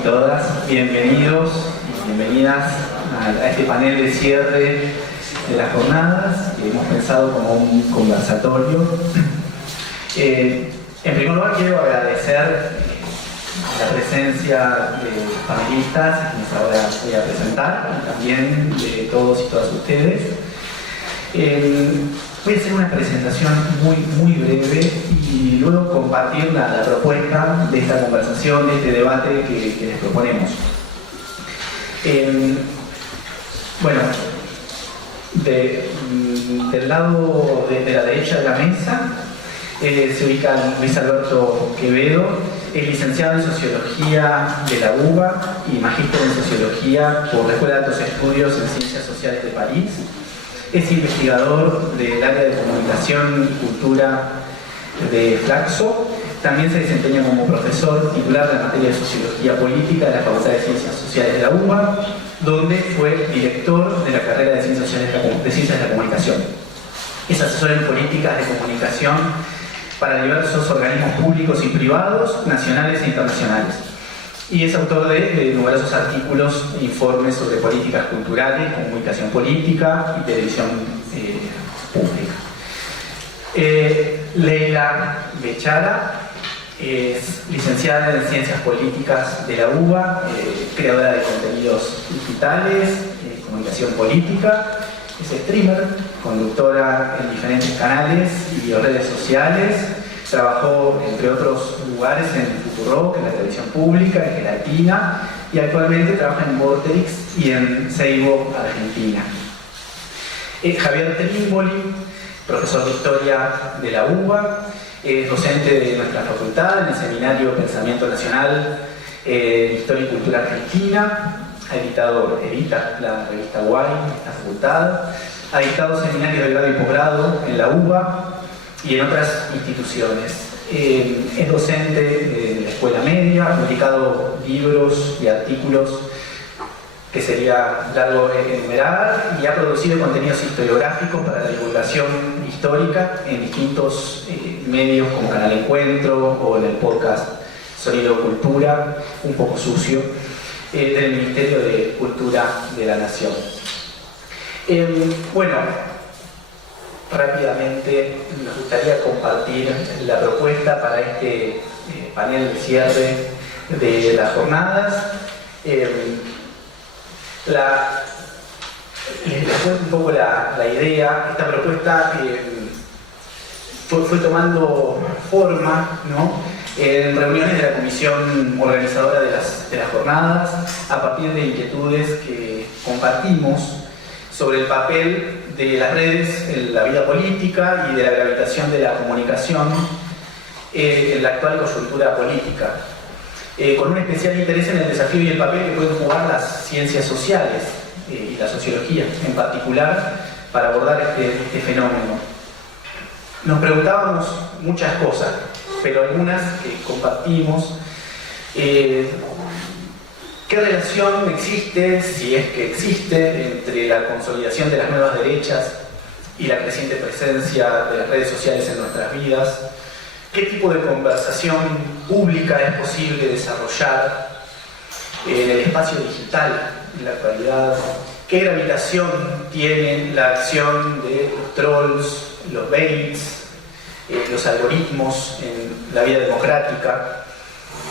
y todas, bienvenidos y bienvenidas a este panel de cierre de las jornadas que hemos pensado como un conversatorio. En primer lugar quiero agradecer la presencia de los panelistas, quienes ahora voy a presentar, y también de todos y todas ustedes. Voy a hacer una presentación muy breve y luego compartir la propuesta de esta conversación, de este debate que les proponemos. Bueno, del lado de la derecha de la mesa se ubica Luis Alberto Quevedo, es licenciado en Sociología de la UBA y magíster en Sociología por la Escuela de Altos Estudios en Ciencias Sociales de París. Es investigador del área de Comunicación y Cultura de Flaxo. También se desempeña como profesor titular de la materia de Sociología Política de la Facultad de Ciencias Sociales de la UBA, donde fue director de la carrera de Ciencias de la Comunicación. Es asesor en políticas de comunicación para diversos organismos públicos y privados, nacionales e internacionales. Y es autor de numerosos artículos e informes sobre políticas culturales, comunicación política y televisión pública. Leila Bechara es licenciada en Ciencias Políticas de la UBA, creadora de contenidos digitales, comunicación política, es streamer, conductora en diferentes canales y redes sociales. Trabajó, entre otros lugares, en Futurock, en la televisión pública, en Gelatina, y actualmente trabaja en Vorterix y en Seibo, Argentina. Javier Trimboli, profesor de Historia de la UBA, es docente de nuestra facultad en el seminario Pensamiento Nacional, Historia y Cultura Argentina, edita la revista Guay de esta facultad, ha dictado seminarios de grado y posgrado en la UBA y en otras instituciones. Es docente de la escuela media, ha publicado libros y artículos que sería largo enumerar, y ha producido contenidos historiográficos para la divulgación histórica en distintos medios como Canal Encuentro o en el podcast Sonido Cultura, un poco sucio, del Ministerio de Cultura de la Nación. Bueno, rápidamente nos gustaría compartir la propuesta para este panel de cierre de las jornadas. Les cuento un poco la idea. Esta propuesta fue tomando forma, ¿no?, en reuniones de la comisión organizadora de las jornadas, a partir de inquietudes que compartimos sobre el papel de las redes en la vida política y de la gravitación de la comunicación en la actual coyuntura política, con un especial interés en el desafío y el papel que pueden jugar las ciencias sociales y la sociología en particular para abordar este fenómeno. Nos preguntábamos muchas cosas, pero algunas que compartimos. ¿Qué relación existe, si es que existe, entre la consolidación de las nuevas derechas y la creciente presencia de las redes sociales en nuestras vidas? ¿Qué tipo de conversación pública es posible desarrollar en el espacio digital en la actualidad? ¿Qué gravitación tiene la acción de los trolls, los baits, los algoritmos en la vida democrática?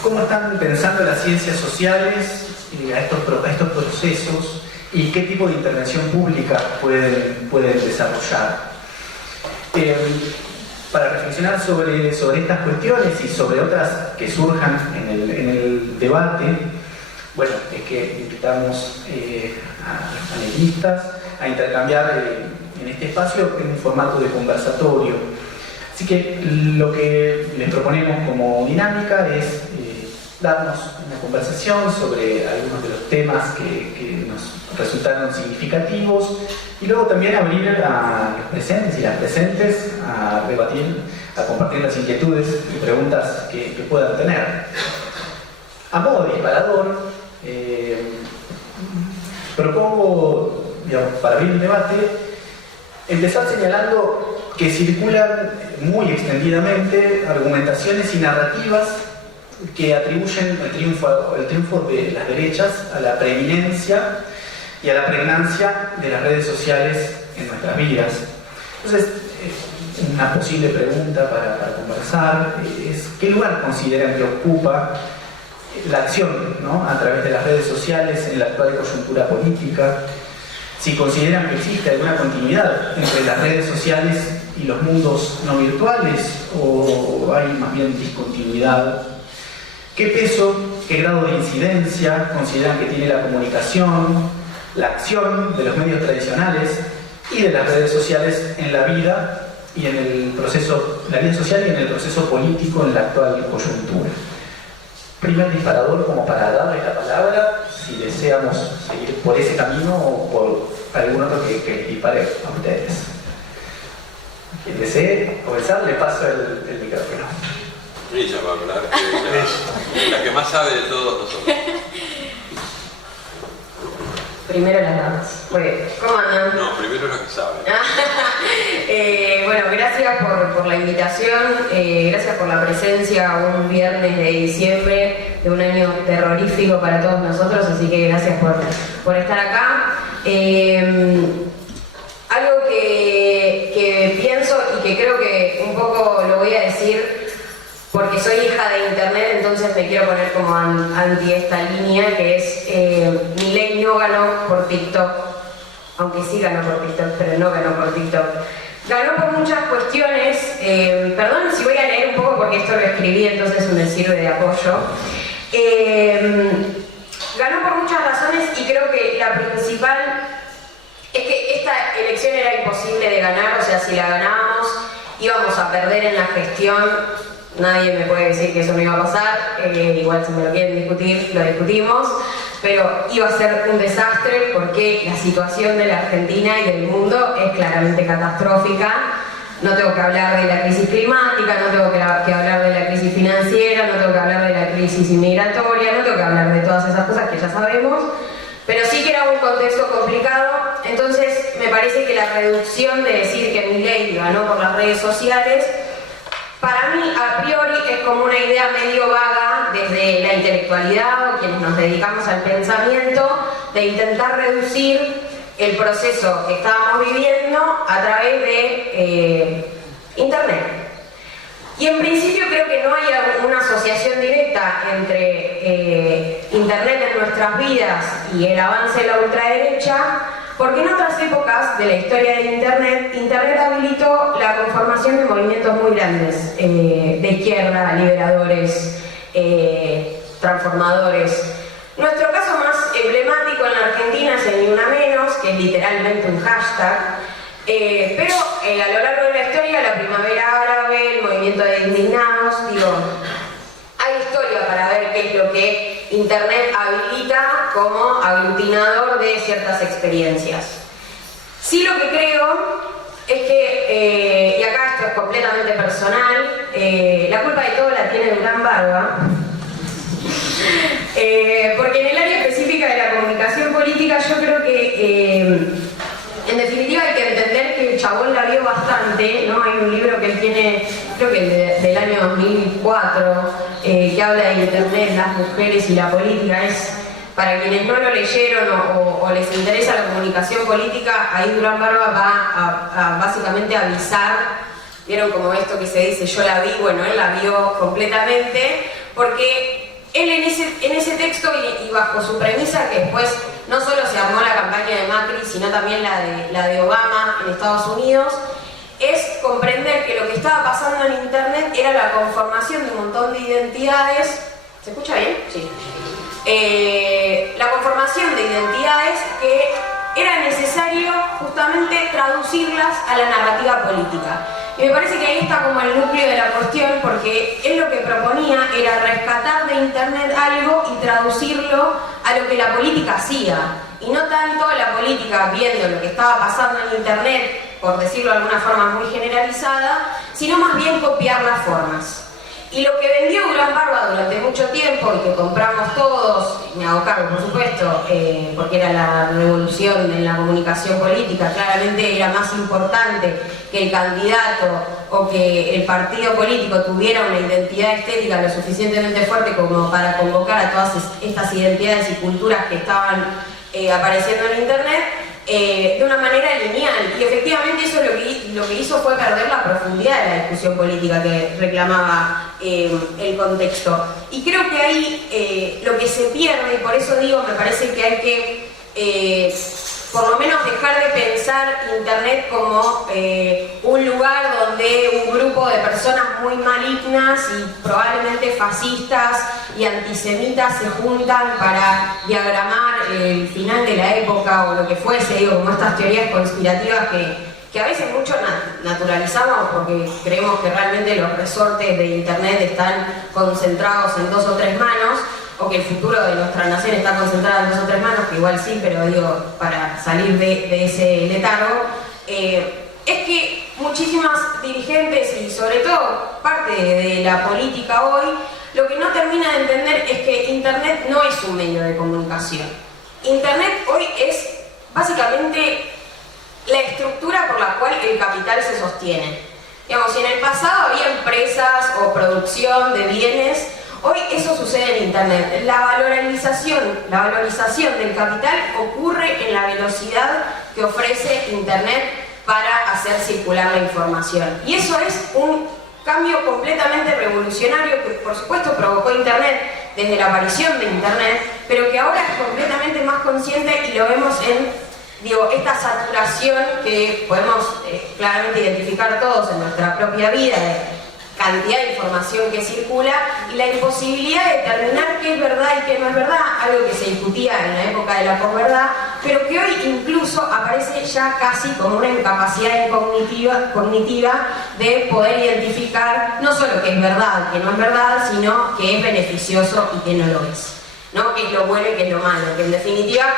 ¿Cómo están pensando las ciencias sociales a estos procesos y qué tipo de intervención pública pueden desarrollar? Para reflexionar sobre estas cuestiones y sobre otras que surjan en el debate, bueno, es que invitamos a los panelistas a intercambiar en este espacio en un formato de conversatorio. Así que lo que les proponemos como dinámica es darnos una conversación sobre algunos de los temas que nos resultaron significativos y luego también abrir a los presentes y las presentes a debatir, a compartir las inquietudes y preguntas que puedan tener. A modo de disparador, propongo, digamos, para abrir el debate, empezar señalando que circulan muy extendidamente argumentaciones y narrativas que atribuyen el triunfo de las derechas a la preeminencia y a la pregnancia de las redes sociales en nuestras vidas. Entonces, una posible pregunta para conversar es ¿qué lugar consideran que ocupa la acción, ¿no?, a través de las redes sociales en la actual coyuntura política? Si consideran que existe alguna continuidad entre las redes sociales y los mundos no virtuales, o hay más bien discontinuidad. ¿Qué peso, qué grado de incidencia consideran que tiene la comunicación, la acción de los medios tradicionales y de las redes sociales en la vida y en el proceso, la vida social y en el proceso político en la actual coyuntura? Primer disparador como para darle la palabra, si deseamos seguir por ese camino o por algún otro que dispare a ustedes. Quien desee comenzar, le paso el micrófono. Ella va a hablar, que es la que más sabe de todos nosotros. Primero las damas. Muy bien. ¿Cómo andan? No, primero la que sabe. Bueno, gracias por la invitación, gracias por la presencia un viernes de diciembre de un año terrorífico para todos nosotros, así que gracias por estar acá. Algo que pienso y que creo que un poco lo voy a decir porque soy hija de internet, entonces me quiero poner como anti esta línea, que es Milei no ganó por TikTok, aunque sí ganó por TikTok, pero no ganó por TikTok. Ganó por muchas cuestiones, perdón si voy a leer un poco porque esto lo escribí, entonces me sirve de apoyo. Ganó por muchas razones y creo que la principal es que esta elección era imposible de ganar, o sea, si la ganábamos íbamos a perder en la gestión. Nadie me puede decir que eso no iba a pasar, igual si me lo quieren discutir, lo discutimos, pero iba a ser un desastre porque la situación de la Argentina y del mundo es claramente catastrófica. No tengo que hablar de la crisis climática, no tengo que hablar de la crisis financiera, no tengo que hablar de la crisis inmigratoria, no tengo que hablar de todas esas cosas que ya sabemos, pero sí que era un contexto complicado. Entonces me parece que la reducción de decir que Milei ganó por las redes sociales, para mí, a priori, es como una idea medio vaga desde la intelectualidad o quienes nos dedicamos al pensamiento, de intentar reducir el proceso que estábamos viviendo a través de Internet. Y en principio creo que no hay una asociación directa entre Internet en nuestras vidas y el avance de la ultraderecha, porque en otras épocas de la historia de Internet habilitó la conformación de movimientos muy grandes, de izquierda, liberadores, transformadores. Nuestro caso más emblemático en la Argentina es el Ni Una Menos, que es literalmente un hashtag, pero a lo largo de la historia, la primavera árabe, el movimiento de indignados, digo, hay historia para ver qué es lo que Internet habilita como aglutinador de ciertas experiencias. Sí, lo que creo es que, y acá esto es completamente personal, la culpa de todo la tiene Durán Barba, porque en el área específica de la comunicación política yo creo que en definitiva hay que entender que el chabón la vio bastante, ¿no? Hay un libro que él tiene, creo que del año 2004, que habla de Internet, las mujeres y la política. Es, para quienes no lo leyeron o les interesa la comunicación política, ahí Durán Barba va a básicamente avisar. Vieron como esto que se dice, yo la vi, bueno, él la vio completamente, porque él en ese texto y bajo su premisa, que después no solo se armó la campaña de Macri, sino también la de Obama en Estados Unidos, es comprender que lo que estaba pasando en Internet era la conformación de un montón de identidades. ¿Se escucha bien? Sí. La conformación de identidades que era necesario justamente traducirlas a la narrativa política. Y me parece que ahí está como el núcleo de la cuestión, porque él lo que proponía era rescatar de Internet algo y traducirlo a lo que la política hacía. Y no tanto la política viendo lo que estaba pasando en Internet, por decirlo de alguna forma muy generalizada, sino más bien copiar las formas. Y lo que vendió Durán Barba durante mucho tiempo y que compramos todos, me hago cargo por supuesto, porque era la revolución en la comunicación política, claramente era más importante que el candidato o que el partido político tuviera una identidad estética lo suficientemente fuerte como para convocar a todas estas identidades y culturas que estaban apareciendo en internet, de una manera lineal, y efectivamente eso lo que hizo fue perder la profundidad de la discusión política que reclamaba el contexto. Y creo que ahí lo que se pierde, y por eso digo, me parece que hay que por lo menos dejar de pensar internet como un lugar donde un grupo de personas muy malignas y probablemente fascistas y antisemitas se juntan para diagramar el final de la época o lo que fuese, digo, como estas teorías conspirativas que a veces mucho naturalizamos porque creemos que realmente los resortes de internet están concentrados en 2 o 3 manos, o que el futuro de nuestra nación está concentrado en 2 o 3 manos, que igual sí, pero digo, para salir de ese letargo, es que muchísimas dirigentes y sobre todo parte de la política hoy, lo que no termina de entender es que internet no es un medio de comunicación. Internet hoy es básicamente la estructura por la cual el capital se sostiene. Digamos, si en el pasado había empresas o producción de bienes, hoy eso sucede en internet. La valorización del capital ocurre en la velocidad que ofrece internet para hacer circular la información. Y eso es un cambio completamente revolucionario que por supuesto provocó internet desde la aparición de internet, pero que ahora es completamente más consciente y lo vemos en, digo, esta saturación que podemos claramente identificar todos en nuestra propia vida, de cantidad de información que circula y la imposibilidad de determinar qué es verdad y qué no es verdad, algo que se discutía en la época de la posverdad, pero que hoy incluso aparece ya casi como una incapacidad cognitiva de poder identificar no solo qué es verdad, qué no es verdad, sino qué es beneficioso y qué no lo es, ¿no? Qué es lo bueno y qué es lo malo, que en definitiva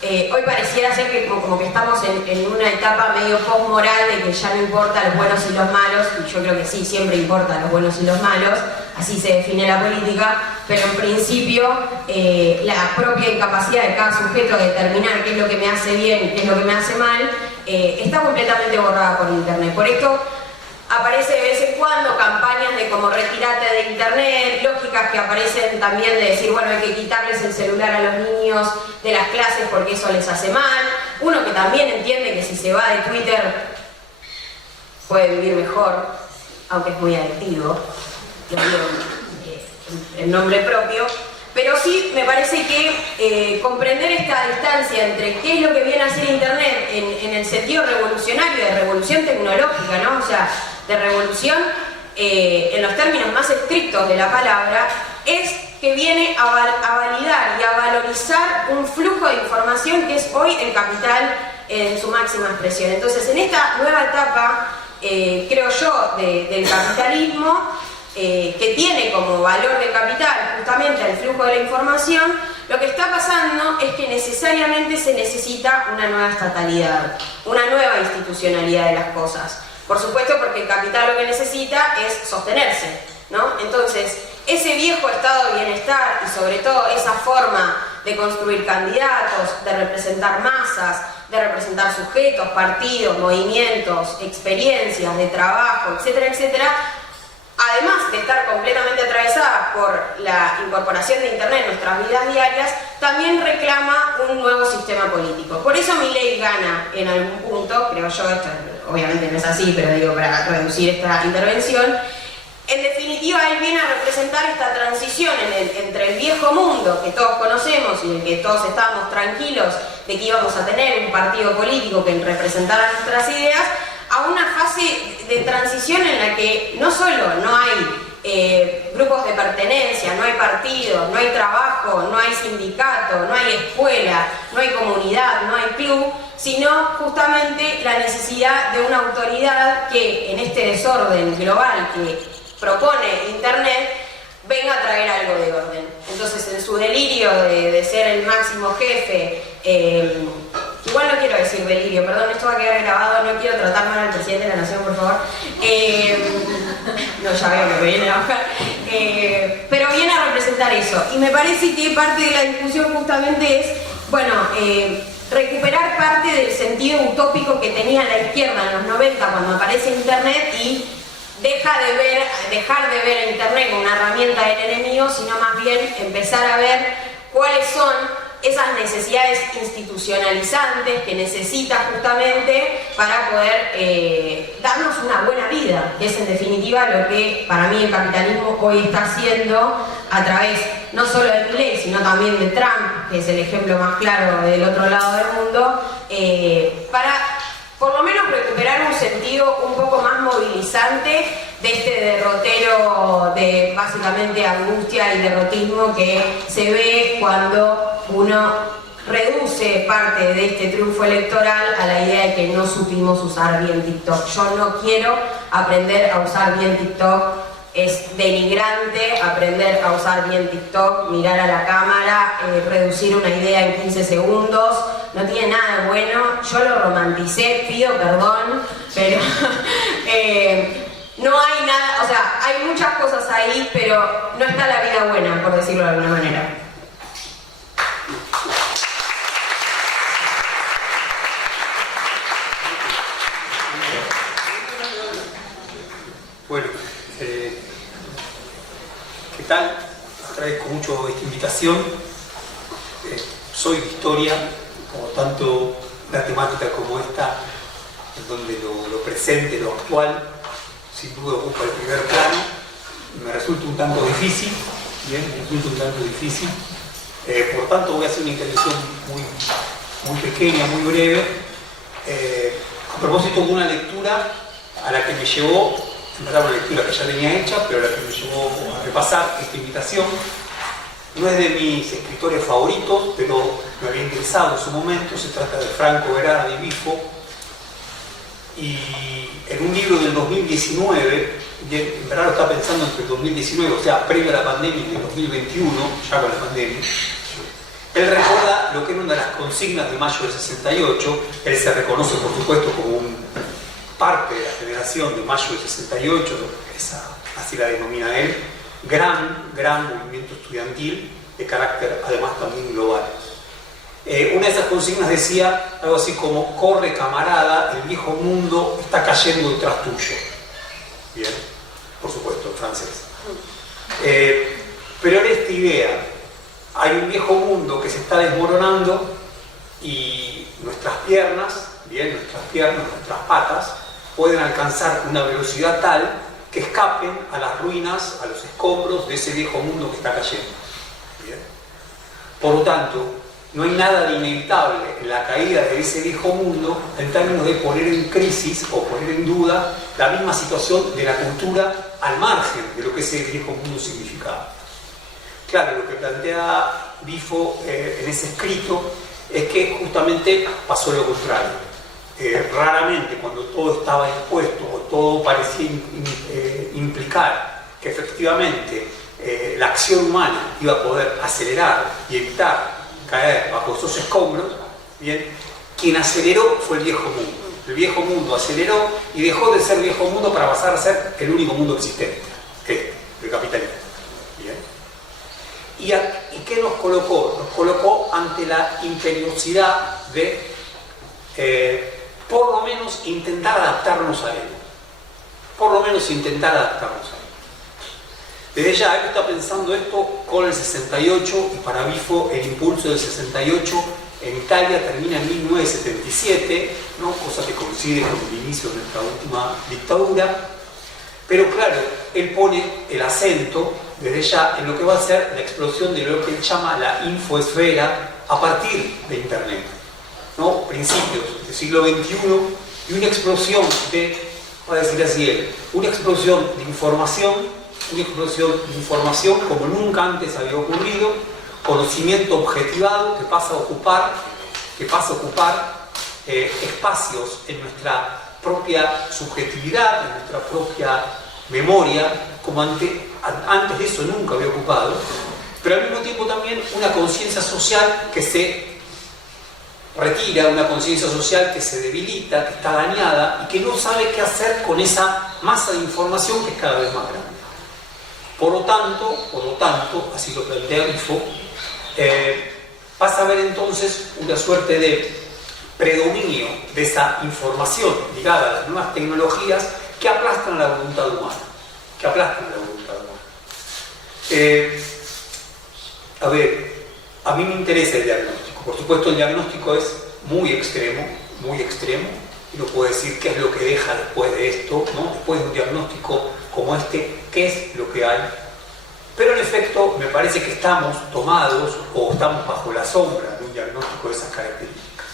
hoy pareciera ser que como que estamos en una etapa medio post-moral de que ya no importa los buenos y los malos, y yo creo que sí, siempre importa los buenos y los malos, así se define la política, pero en principio la propia incapacidad de cada sujeto de determinar qué es lo que me hace bien y qué es lo que me hace mal, está completamente borrada por internet. Por esto aparece de vez en cuando campañas de como retirate de internet, lógicas que aparecen también de decir, bueno, hay que quitarles el celular a los niños de las clases porque eso les hace mal. Uno que también entiende que si se va de Twitter puede vivir mejor, aunque es muy adictivo, lo digo en nombre propio. Pero sí me parece que comprender esta distancia entre qué es lo que viene a hacer internet en el sentido revolucionario, de revolución tecnológica, ¿no? O sea, de revolución en los términos más estrictos de la palabra, es que viene a validar y a valorizar un flujo de información que es hoy el capital en su máxima expresión. Entonces, en esta nueva etapa, creo yo, del capitalismo, que tiene como valor de capital justamente el flujo de la información, lo que está pasando es que necesariamente se necesita una nueva estatalidad, una nueva institucionalidad de las cosas. Por supuesto, porque el capital lo que necesita es sostenerse, ¿no? Entonces, ese viejo estado de bienestar y sobre todo esa forma de construir candidatos, de representar masas, de representar sujetos, partidos, movimientos, experiencias de trabajo, etcétera, etcétera, además de estar completamente atravesada por la incorporación de internet en nuestras vidas diarias, también reclama un nuevo sistema político. Por eso Milei gana en algún punto, creo yo, esto obviamente no es así, pero digo para reducir esta intervención. En definitiva, él viene a representar esta transición entre el viejo mundo que todos conocemos y en el que todos estábamos tranquilos de que íbamos a tener un partido político que representara nuestras ideas, a una fase de transición en la que no solo no hay grupos de pertenencia, no hay partidos, no hay trabajo, no hay sindicato, no hay escuela, no hay comunidad, no hay club, sino justamente la necesidad de una autoridad que en este desorden global que propone internet venga a traer algo de orden. Entonces, en su delirio de ser el máximo jefe, igual no quiero decir delirio, perdón, esto va a quedar grabado, no quiero tratar mal al presidente de la nación, por favor. no, ya veo que me viene a bajar, pero viene a representar eso. Y me parece que parte de la discusión justamente es, bueno, recuperar parte del sentido utópico que tenía la izquierda en los 90 cuando aparece Internet y dejar de ver a Internet como una herramienta del enemigo, sino más bien empezar a ver cuáles son esas necesidades institucionalizantes que necesita justamente para poder darnos una buena vida, que es en definitiva lo que para mí el capitalismo hoy está haciendo a través no solo de Milei, sino también de Trump, que es el ejemplo más claro del otro lado del mundo, para por lo menos recuperar un sentido un poco más movilizante de este derrotero de básicamente angustia y derrotismo que se ve cuando uno reduce parte de este triunfo electoral a la idea de que no supimos usar bien TikTok. Yo no quiero aprender a usar bien TikTok, es denigrante aprender a usar bien TikTok, mirar a la cámara, reducir una idea en 15 segundos, no tiene nada de bueno, yo lo romanticé, pido perdón, pero no hay nada, o sea, hay muchas cosas ahí, pero no está la vida buena, por decirlo de alguna manera. Bueno, ¿qué tal? Agradezco mucho esta invitación. Soy de historia, como tanto una temática como esta, en donde lo presente, lo actual, sin duda ocupa el primer plano. Me resulta un tanto difícil, por tanto voy a hacer una intervención muy pequeña, muy breve, a propósito de una lectura a la que me llevó, en verdad una lectura que ya tenía hecha, pero a la que me llevó a repasar esta invitación. No es de mis escritores favoritos, pero me había interesado en su momento. Se trata de Franco Verada di Bifo, y en un libro del 2019, en verdad lo estaba pensando entre el 2019, o sea, previo a la pandemia, y el 2021, ya con la pandemia, él recuerda lo que era una de las consignas de mayo del 68. Él se reconoce, por supuesto, como parte de la generación de mayo del 68, así la denomina él, gran movimiento estudiantil de carácter además también global. Una de esas consignas decía algo así como: corre camarada, el viejo mundo está cayendo detrás tuyo. Bien, por supuesto, en francés. Pero en esta idea hay un viejo mundo que se está desmoronando y nuestras piernas, nuestras patas, pueden alcanzar una velocidad tal que escapen a las ruinas, a los escombros de ese viejo mundo que está cayendo. Bien. Por lo tanto, no hay nada de inevitable en la caída de ese viejo mundo en términos de poner en crisis o poner en duda la misma situación de la cultura al margen de lo que ese viejo mundo significaba. Claro, lo que plantea Bifo en ese escrito es que justamente pasó lo contrario. Raramente, cuando todo estaba dispuesto o todo parecía implicar que efectivamente la acción humana iba a poder acelerar y evitar caer bajo esos escombros, bien, quien aceleró fue el viejo mundo. El viejo mundo aceleró y dejó de ser viejo mundo para pasar a ser el único mundo existente, el capitalismo. Bien. ¿Y qué nos colocó? Nos colocó ante la imperiosidad de por lo menos intentar adaptarnos a él. Desde ya, él está pensando esto con el 68, y para Bifo el impulso del 68 en Italia termina en 1977, ¿no? Cosa que coincide con el inicio de nuestra última dictadura. Pero claro, él pone el acento desde ya en lo que va a ser la explosión de lo que él llama la infoesfera a partir de Internet, ¿no? Principios del siglo XXI, y una explosión va a decir así él, una explosión de información como nunca antes había ocurrido, conocimiento objetivado que pasa a ocupar espacios en nuestra propia subjetividad, en nuestra propia memoria, como antes de eso nunca había ocupado, pero al mismo tiempo también una conciencia social que se retira, una conciencia social que se debilita, que está dañada y que no sabe qué hacer con esa masa de información que es cada vez más grande. Por lo tanto, así lo plantea Grifo, pasa a haber entonces una suerte de predominio de esa información ligada a las nuevas tecnologías que aplastan a la voluntad humana. A ver, a mí me interesa el diagnóstico. Por supuesto, el diagnóstico es muy extremo, y no puedo decir qué es lo que deja después de esto, ¿no? Después de un diagnóstico como este, qué es lo que hay. Pero en efecto, me parece que estamos tomados o estamos bajo la sombra de un diagnóstico de esas características.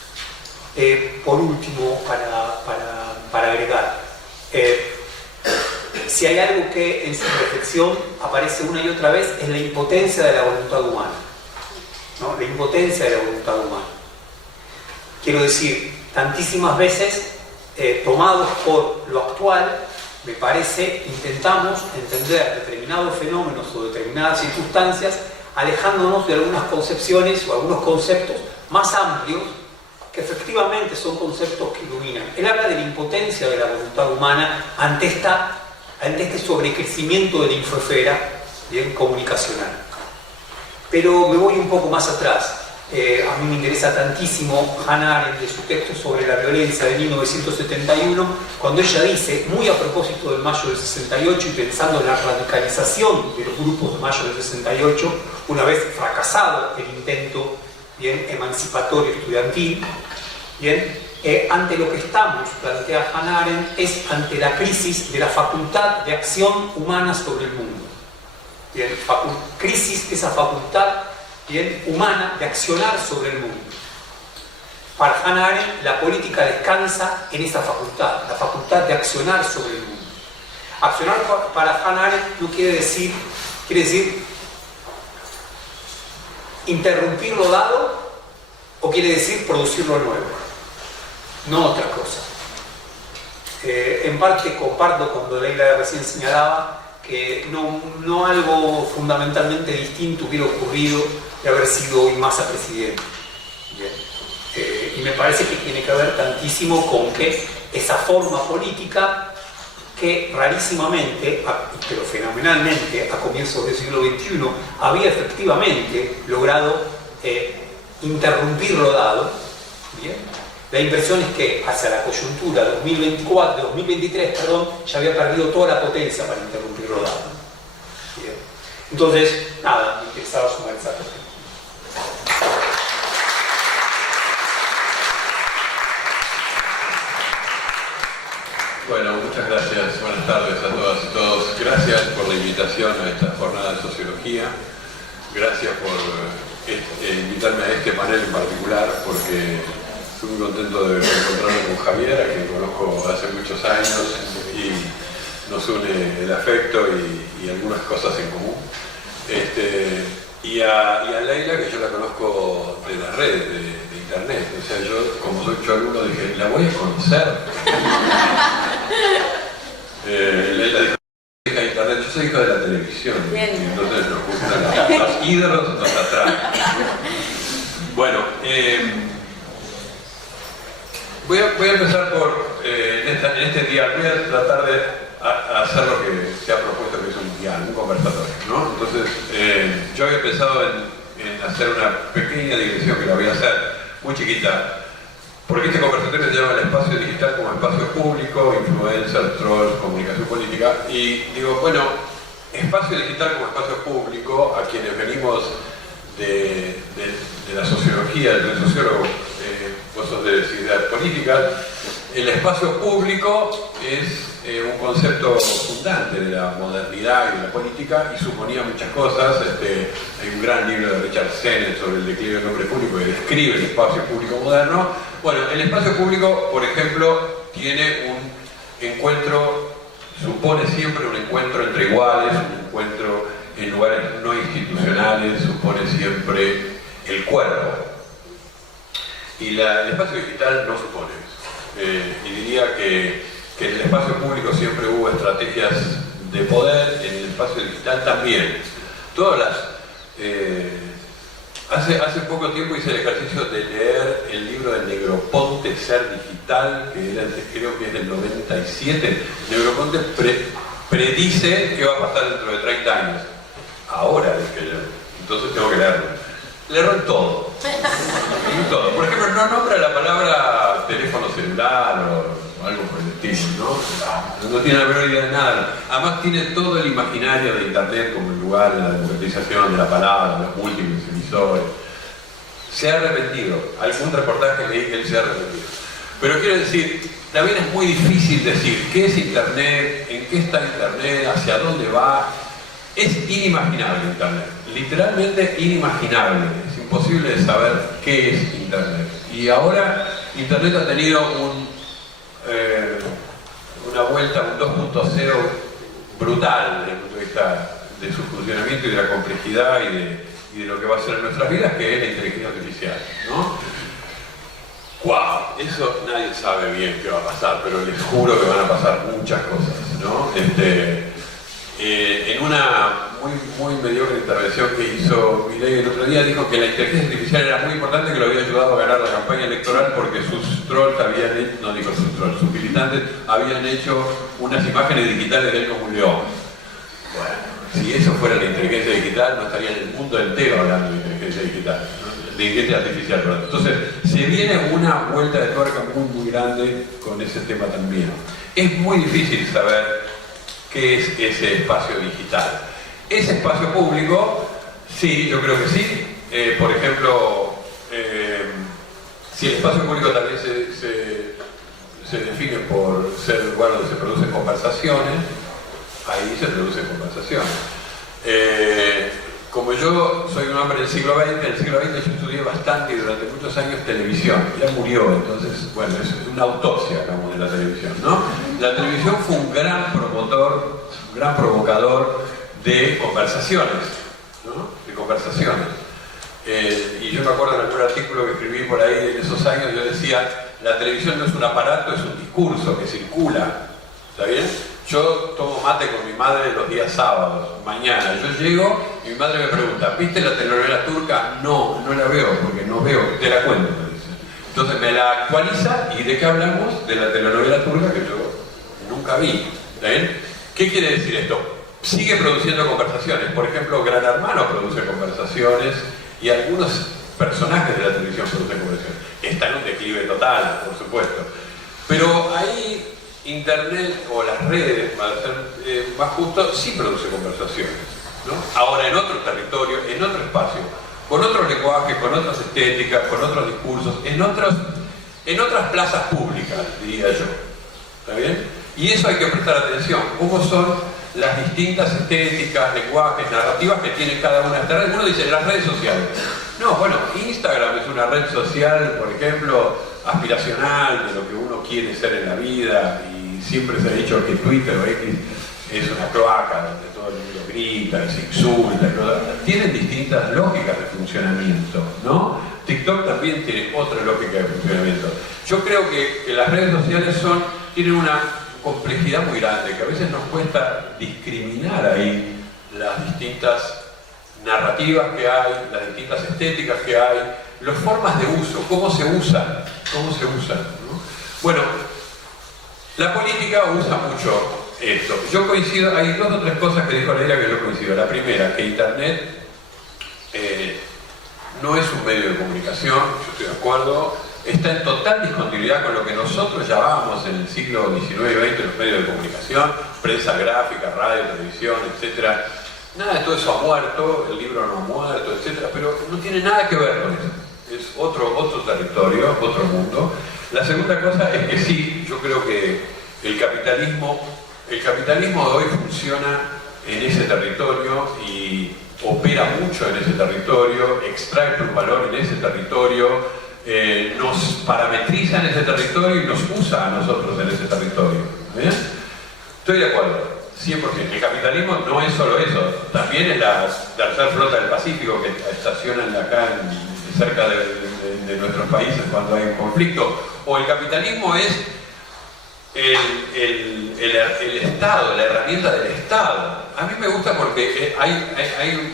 Por último, para agregar, si hay algo que en su reflexión aparece una y otra vez, es la impotencia de la voluntad humana, ¿no? La impotencia de la voluntad humana. Quiero decir, tantísimas veces, tomados por lo actual, me parece, intentamos entender determinados fenómenos o determinadas circunstancias, alejándonos de algunas concepciones o algunos conceptos más amplios, que efectivamente son conceptos que iluminan. Él habla de la impotencia de la voluntad humana ante este sobrecrecimiento de la infosfera, bien, comunicacional. Pero me voy un poco más atrás. A mí me interesa tantísimo Hannah Arendt, de su texto sobre la violencia de 1971, cuando ella dice, muy a propósito del mayo del 68 y pensando en la radicalización de los grupos de mayo del 68, una vez fracasado el intento, bien, emancipatorio estudiantil, bien, ante lo que estamos, plantea Hannah Arendt, es ante la crisis de la facultad de acción humana sobre el mundo. Bien, crisis de esa facultad, bien, humana de accionar sobre el mundo. Para Hannah Arendt, la política descansa en esa facultad, la facultad de accionar sobre el mundo. Accionar para Hannah Arendt no quiere decir interrumpir lo dado, o quiere decir producir lo nuevo, no otra cosa. En parte comparto cuando Leila recién señalaba que no algo fundamentalmente distinto hubiera ocurrido de haber sido Imasa presidente. Bien. Y me parece que tiene que ver tantísimo con que esa forma política que rarísimamente, pero fenomenalmente, a comienzos del siglo XXI, había efectivamente logrado interrumpir lo dado. Bien. La impresión es que hacia la coyuntura 2023, ya había perdido toda la potencia para interrumpir lo dado. Bien. Entonces, nada, me interesaba sumar esa perspectiva. Bueno, muchas gracias. Buenas tardes a todas y todos. Gracias por la invitación a esta jornada de sociología. Gracias por invitarme a este panel en particular, porque estoy muy contento de encontrarme con Javier, a quien conozco hace muchos años, y nos une el afecto y algunas cosas en común. Y a Leila, que yo la conozco de las redes, de internet. O sea, yo, como soy alumno, dije, la voy a conocer. Leila dijo, hija de internet, yo soy hijo de la televisión. Bien. Y entonces nos gustan los ídolos, nos atraen. Bueno, voy a empezar por, en este día, voy a tratar de hacer lo que se ha propuesto, que es un diálogo, un conversatorio, ¿no? Entonces, yo había pensado en hacer una pequeña digresión, que la voy a hacer muy chiquita, porque este conversatorio se llama el espacio digital como espacio público, influencer, trolls, comunicación política, y digo, bueno, espacio digital como espacio público, a quienes venimos de la sociología, del sociólogo, vos sos de ciencias políticas, el espacio público es un concepto fundante de la modernidad y de la política, y suponía muchas cosas. Hay un gran libro de Richard Sennett sobre el declive del hombre público que describe el espacio público moderno. Bueno, el espacio público, por ejemplo, tiene un encuentro, supone siempre un encuentro entre iguales, un encuentro en lugares no institucionales, supone siempre el cuerpo. Y el espacio digital no supone eso. Y diría que en el espacio público siempre hubo estrategias de poder, en el espacio digital también. Todas las Hace poco tiempo hice el ejercicio de leer el libro de Negroponte, Ser Digital, que creo que es del 97. Negroponte predice qué va a pasar dentro de 30 años. Ahora, dije yo. Entonces tengo que leerlo. Le erró en todo. En todo. Por ejemplo, no nombra la palabra teléfono celular o algo por el estilo, ¿no? No tiene la menor idea de nada. Además tiene todo el imaginario de Internet como el lugar de la democratización de la palabra, los múltiples emisores. Se ha arrepentido. Algún reportaje leí que él se ha arrepentido. Pero quiero decir, también es muy difícil decir qué es Internet, en qué está Internet, hacia dónde va. Es inimaginable Internet, literalmente inimaginable. Es imposible de saber qué es Internet. Y ahora Internet ha tenido una vuelta, un 2.0 brutal desde el punto de vista de su funcionamiento y de la complejidad y de lo que va a ser en nuestras vidas, que es la inteligencia artificial, ¿no? ¡Wow! Eso nadie sabe bien qué va a pasar, pero les juro que van a pasar muchas cosas, ¿no? En una muy mediocre intervención que hizo Milei el otro día, dijo que la inteligencia artificial era muy importante, que lo había ayudado a ganar la campaña electoral porque sus trolls habían hecho, no digo sus trolls, sus militantes habían hecho unas imágenes digitales de él como un león. Bueno, si eso fuera la inteligencia digital, no estaría en el mundo entero hablando de inteligencia digital, ¿no? De inteligencia artificial, perdón. Entonces, se viene una vuelta de tuerca muy grande con ese tema también. Es muy difícil saber qué es ese espacio digital. Ese espacio público, sí, yo creo que sí. Por ejemplo, si el espacio público también se define por ser el lugar donde se producen conversaciones, ahí se producen conversaciones. Como yo soy un hombre del siglo XX, en el siglo XX yo estudié bastante y durante muchos años televisión. Ya murió, entonces, bueno, es una autopsia, digamos, de la televisión, ¿no? La televisión fue un gran promotor, un gran provocador de conversaciones, ¿no? De conversaciones. Y yo me acuerdo en algún artículo que escribí por ahí en esos años, yo decía, la televisión no es un aparato, es un discurso que circula, ¿está bien? Yo tomo mate con mi madre los días sábados, mañana. Yo llego y mi madre me pregunta, ¿viste la telenovela turca? No, no la veo, porque no veo, te la cuento, me dice. Entonces me la actualiza y ¿de qué hablamos? De la telenovela turca que yo nunca vi. ¿Está bien? ¿Qué quiere decir esto? Sigue produciendo conversaciones. Por ejemplo, Gran Hermano produce conversaciones y algunos personajes de la televisión producen conversaciones. Está en un declive total, por supuesto. Pero ahí Internet o las redes, para ser más justo, sí produce conversaciones, ¿no? Ahora en otro territorio, en otro espacio, con otro lenguaje, con otras estéticas, con otros discursos, en otras plazas públicas, diría yo. ¿Está bien? Y eso hay que prestar atención. ¿Cómo son las distintas estéticas, lenguajes, narrativas que tiene cada una de estas redes? Uno dice, las redes sociales. No, bueno, Instagram es una red social, por ejemplo, aspiracional, de lo que uno quiere ser en la vida, y siempre se ha dicho que Twitter o X es una cloaca donde todo el mundo grita y se insulta, tienen distintas lógicas de funcionamiento, ¿no? TikTok también tiene otra lógica de funcionamiento. Yo creo que las redes sociales tienen una complejidad muy grande, que a veces nos cuesta discriminar ahí las distintas narrativas que hay, las distintas estéticas que hay, las formas de uso, cómo se usan, ¿no? Bueno, la política usa mucho esto. Yo coincido, hay dos o tres cosas que dijo Leila que yo coincido. La primera, que Internet no es un medio de comunicación, yo estoy de acuerdo, está en total discontinuidad con lo que nosotros llamábamos en el siglo XIX y XX los medios de comunicación, prensa gráfica, radio, televisión, etc. Nada de todo eso ha muerto, el libro no ha muerto, etc. Pero no tiene nada que ver con eso. Es otro territorio, otro mundo. La segunda cosa es que sí, yo creo que el capitalismo de hoy funciona en ese territorio y opera mucho en ese territorio, extrae su valor en ese territorio, nos parametriza en ese territorio y nos usa a nosotros en ese territorio. ¿Bien? Estoy de acuerdo, 100%. El capitalismo no es solo eso, también es la tercera flota del Pacífico que estacionan acá cerca de nuestros países cuando hay un conflicto. O el capitalismo es el Estado, la herramienta del Estado. A mí me gusta porque hay un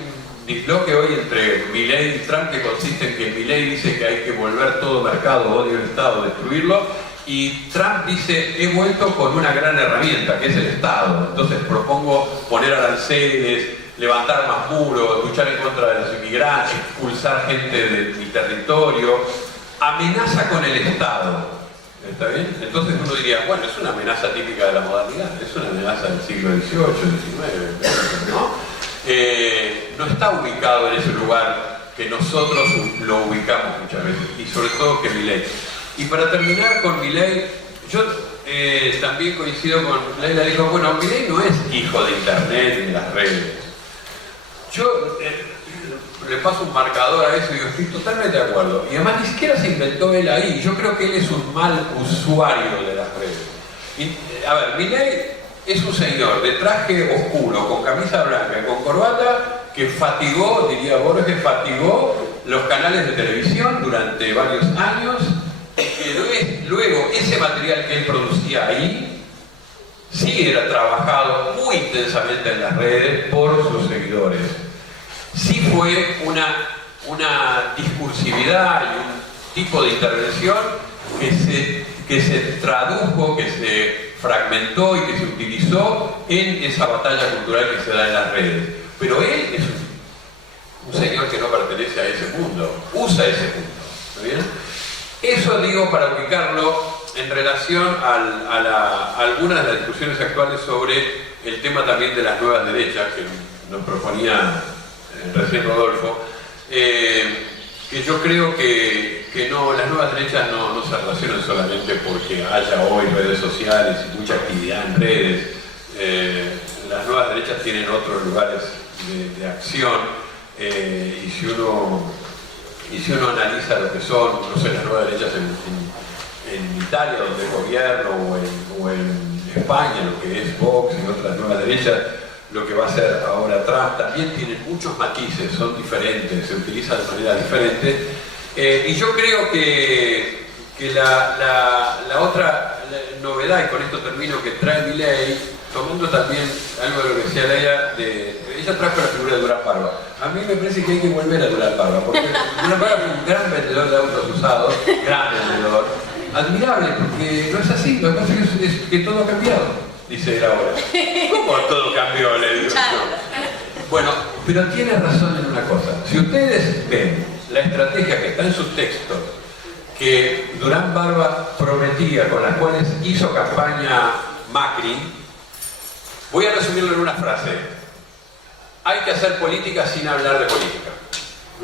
disloque hoy entre Milei y Trump, que consiste en que Milei dice que hay que volver todo mercado, odio el Estado, destruirlo, y Trump dice, he vuelto con una gran herramienta, que es el Estado. Entonces propongo poner aranceles, levantar más muros, luchar en contra de los inmigrantes, expulsar gente de mi territorio, amenaza con el Estado. ¿Está bien? Entonces uno diría, bueno, es una amenaza típica de la modernidad, es una amenaza del siglo XVIII, XIX, ¿no? No está ubicado en ese lugar que nosotros lo ubicamos muchas veces, y sobre todo que Milei. Y para terminar con Milei, yo también coincido con Leila, dijo, bueno, Milei no es hijo de Internet y de las redes. Yo le paso un marcador a eso y digo, estoy totalmente de acuerdo. Y además ni siquiera se inventó él ahí. Yo creo que él es un mal usuario de las redes. Y, a ver, Milei es un señor de traje oscuro, con camisa blanca, con corbata, que fatigó, diría Borges, fatigó los canales de televisión durante varios años. Que luego ese material que él producía ahí sí era trabajado muy intensamente en las redes por sus seguidores. Sí fue una discursividad y un tipo de intervención que se tradujo, que se fragmentó y que se utilizó en esa batalla cultural que se da en las redes. Pero él es un señor que no pertenece a ese mundo, usa ese mundo. ¿Está bien? Eso digo para ubicarlo en relación a algunas de las discusiones actuales sobre el tema también de las nuevas derechas que nos proponía recién Rodolfo, que yo creo que no, las nuevas derechas no se relacionan solamente porque haya hoy redes sociales y mucha actividad en redes. Las nuevas derechas tienen otros lugares de acción, y si uno analiza lo que son, no sé, las nuevas derechas en Italia, donde es gobierno, o en España, lo que es Vox y otras nuevas derechas, lo que va a hacer ahora Trump, también tienen muchos matices, son diferentes, se utilizan de manera diferente. Y yo creo que la otra novedad, y con esto termino, que trae Milei, tomando también algo de lo que decía Leila, ella trajo la figura de Durán Barba. A mí me parece que hay que volver a Durán Barba, porque Durán Barba fue un gran vendedor de autos usados, gran vendedor, admirable, porque no es así, lo que pasa es que todo ha cambiado, dice él ahora. ¿Cómo todo cambió? Le digo yo. Bueno, pero tiene razón en una cosa. Si ustedes ven la estrategia que está en sus textos, que Durán Barba prometía, con las cuales hizo campaña Macri, voy a resumirlo en una frase. Hay que hacer política sin hablar de política,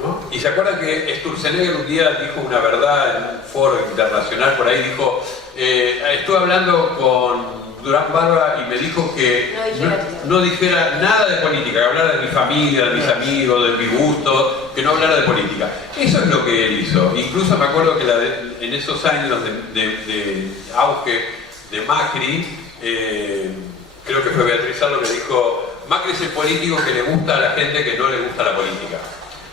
¿no? Y se acuerdan que Sturzenegger un día dijo una verdad en un foro internacional, por ahí dijo, estuve hablando con Durán Barba y me dijo que no dijera nada de política, que hablara de mi familia, de mis amigos, de mi gusto, que no hablara de política. Eso es lo que él hizo. Incluso me acuerdo que en esos años de auge de Macri, creo que fue Beatriz Arlo que dijo, Macri es el político que le gusta a la gente que no le gusta la política.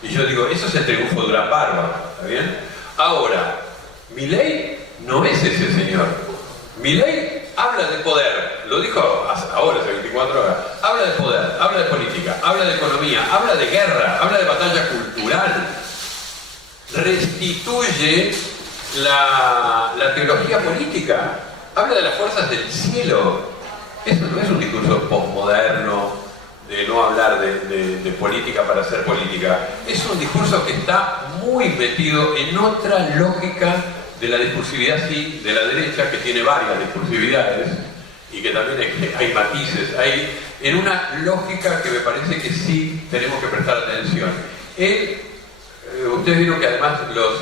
Y yo digo, eso es el triunfo de Durán Barba, ¿está bien? Ahora, Milei no es ese señor. Milei habla de poder, lo dijo ahora, hace 24 horas, habla de poder, habla de política, habla de economía, habla de guerra, habla de batalla cultural, restituye la teología política, habla de las fuerzas del cielo. Eso no es un discurso postmoderno de no hablar de política para hacer política. Es un discurso que está muy metido en otra lógica de la discursividad, sí, de la derecha, que tiene varias discursividades y que también hay matices, hay en una lógica que me parece que sí tenemos que prestar atención. Ustedes vieron que además los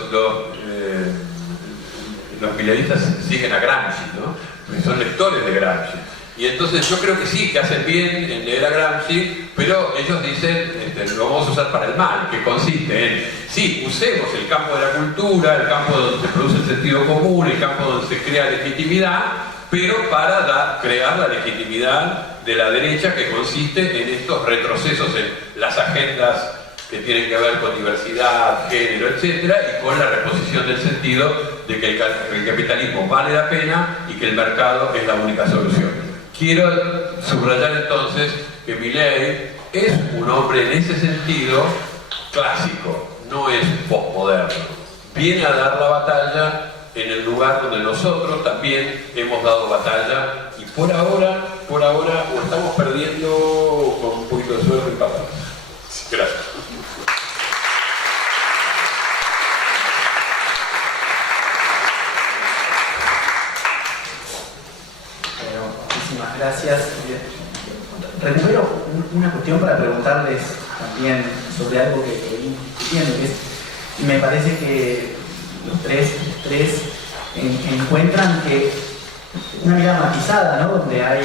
mileristas siguen a Gramsci, ¿no? Porque son lectores de Gramsci. Y entonces yo creo que sí, que hacen bien en leer a Gramsci, pero ellos dicen, lo vamos a usar para el mal, que consiste en, sí, usemos el campo de la cultura, el campo donde se produce el sentido común, el campo donde se crea legitimidad, pero para crear la legitimidad de la derecha, que consiste en estos retrocesos en las agendas que tienen que ver con diversidad, género, etcétera, y con la reposición del sentido de que el capitalismo vale la pena y que el mercado es la única solución. Quiero subrayar entonces que Milei es un hombre en ese sentido clásico, no es posmoderno. Viene a dar la batalla en el lugar donde nosotros también hemos dado batalla y por ahora o estamos perdiendo o con un poquito de suerte empatamos. Gracias. Muchísimas gracias. Recupero una cuestión para preguntarles también sobre algo que venimos discutiendo, y me parece que los tres encuentran que una mirada matizada, ¿no? Donde hay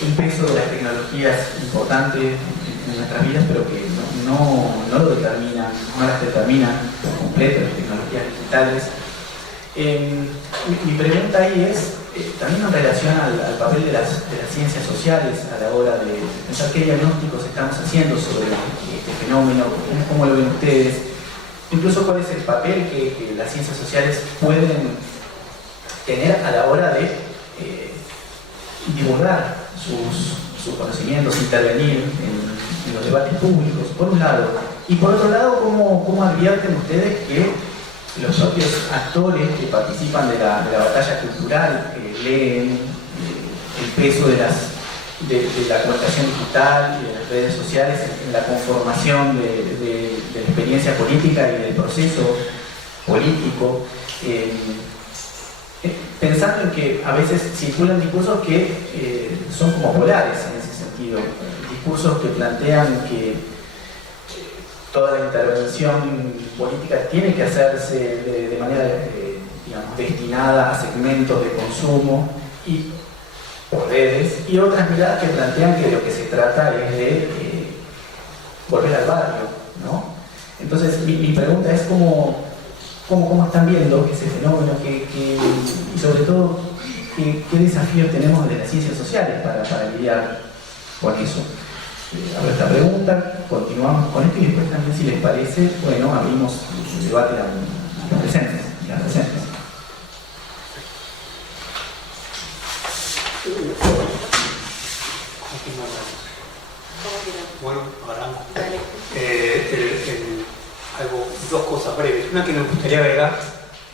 un peso de las tecnologías importante en nuestras vidas, pero que no lo determinan, no las determinan por completo las tecnologías digitales. Mi pregunta ahí es también en relación al papel de las ciencias sociales a la hora de pensar qué diagnósticos estamos haciendo sobre este fenómeno, cómo lo ven ustedes, incluso cuál es el papel que las ciencias sociales pueden tener a la hora de divulgar sus conocimientos, intervenir en los debates públicos, por un lado, y por otro lado, cómo advierten ustedes que los propios actores que participan de la batalla cultural, leen el peso de la comunicación digital y de las redes sociales en la conformación de la experiencia política y del proceso político, pensando en que a veces circulan discursos que son como polares en ese sentido, discursos que plantean que toda la intervención política tiene que hacerse de manera digamos, destinada a segmentos de consumo y poderes, y otras miradas que plantean que de lo que se trata es de volver al barrio, ¿no? Entonces mi pregunta es cómo están viendo ese fenómeno y sobre todo qué desafíos tenemos de las ciencias sociales para lidiar con eso. Abro esta pregunta, continuamos con esto y después también, si les parece, bueno, abrimos el debate a los presentes y a las presentes. Bueno, arranco. Dos cosas breves. Una que me gustaría agregar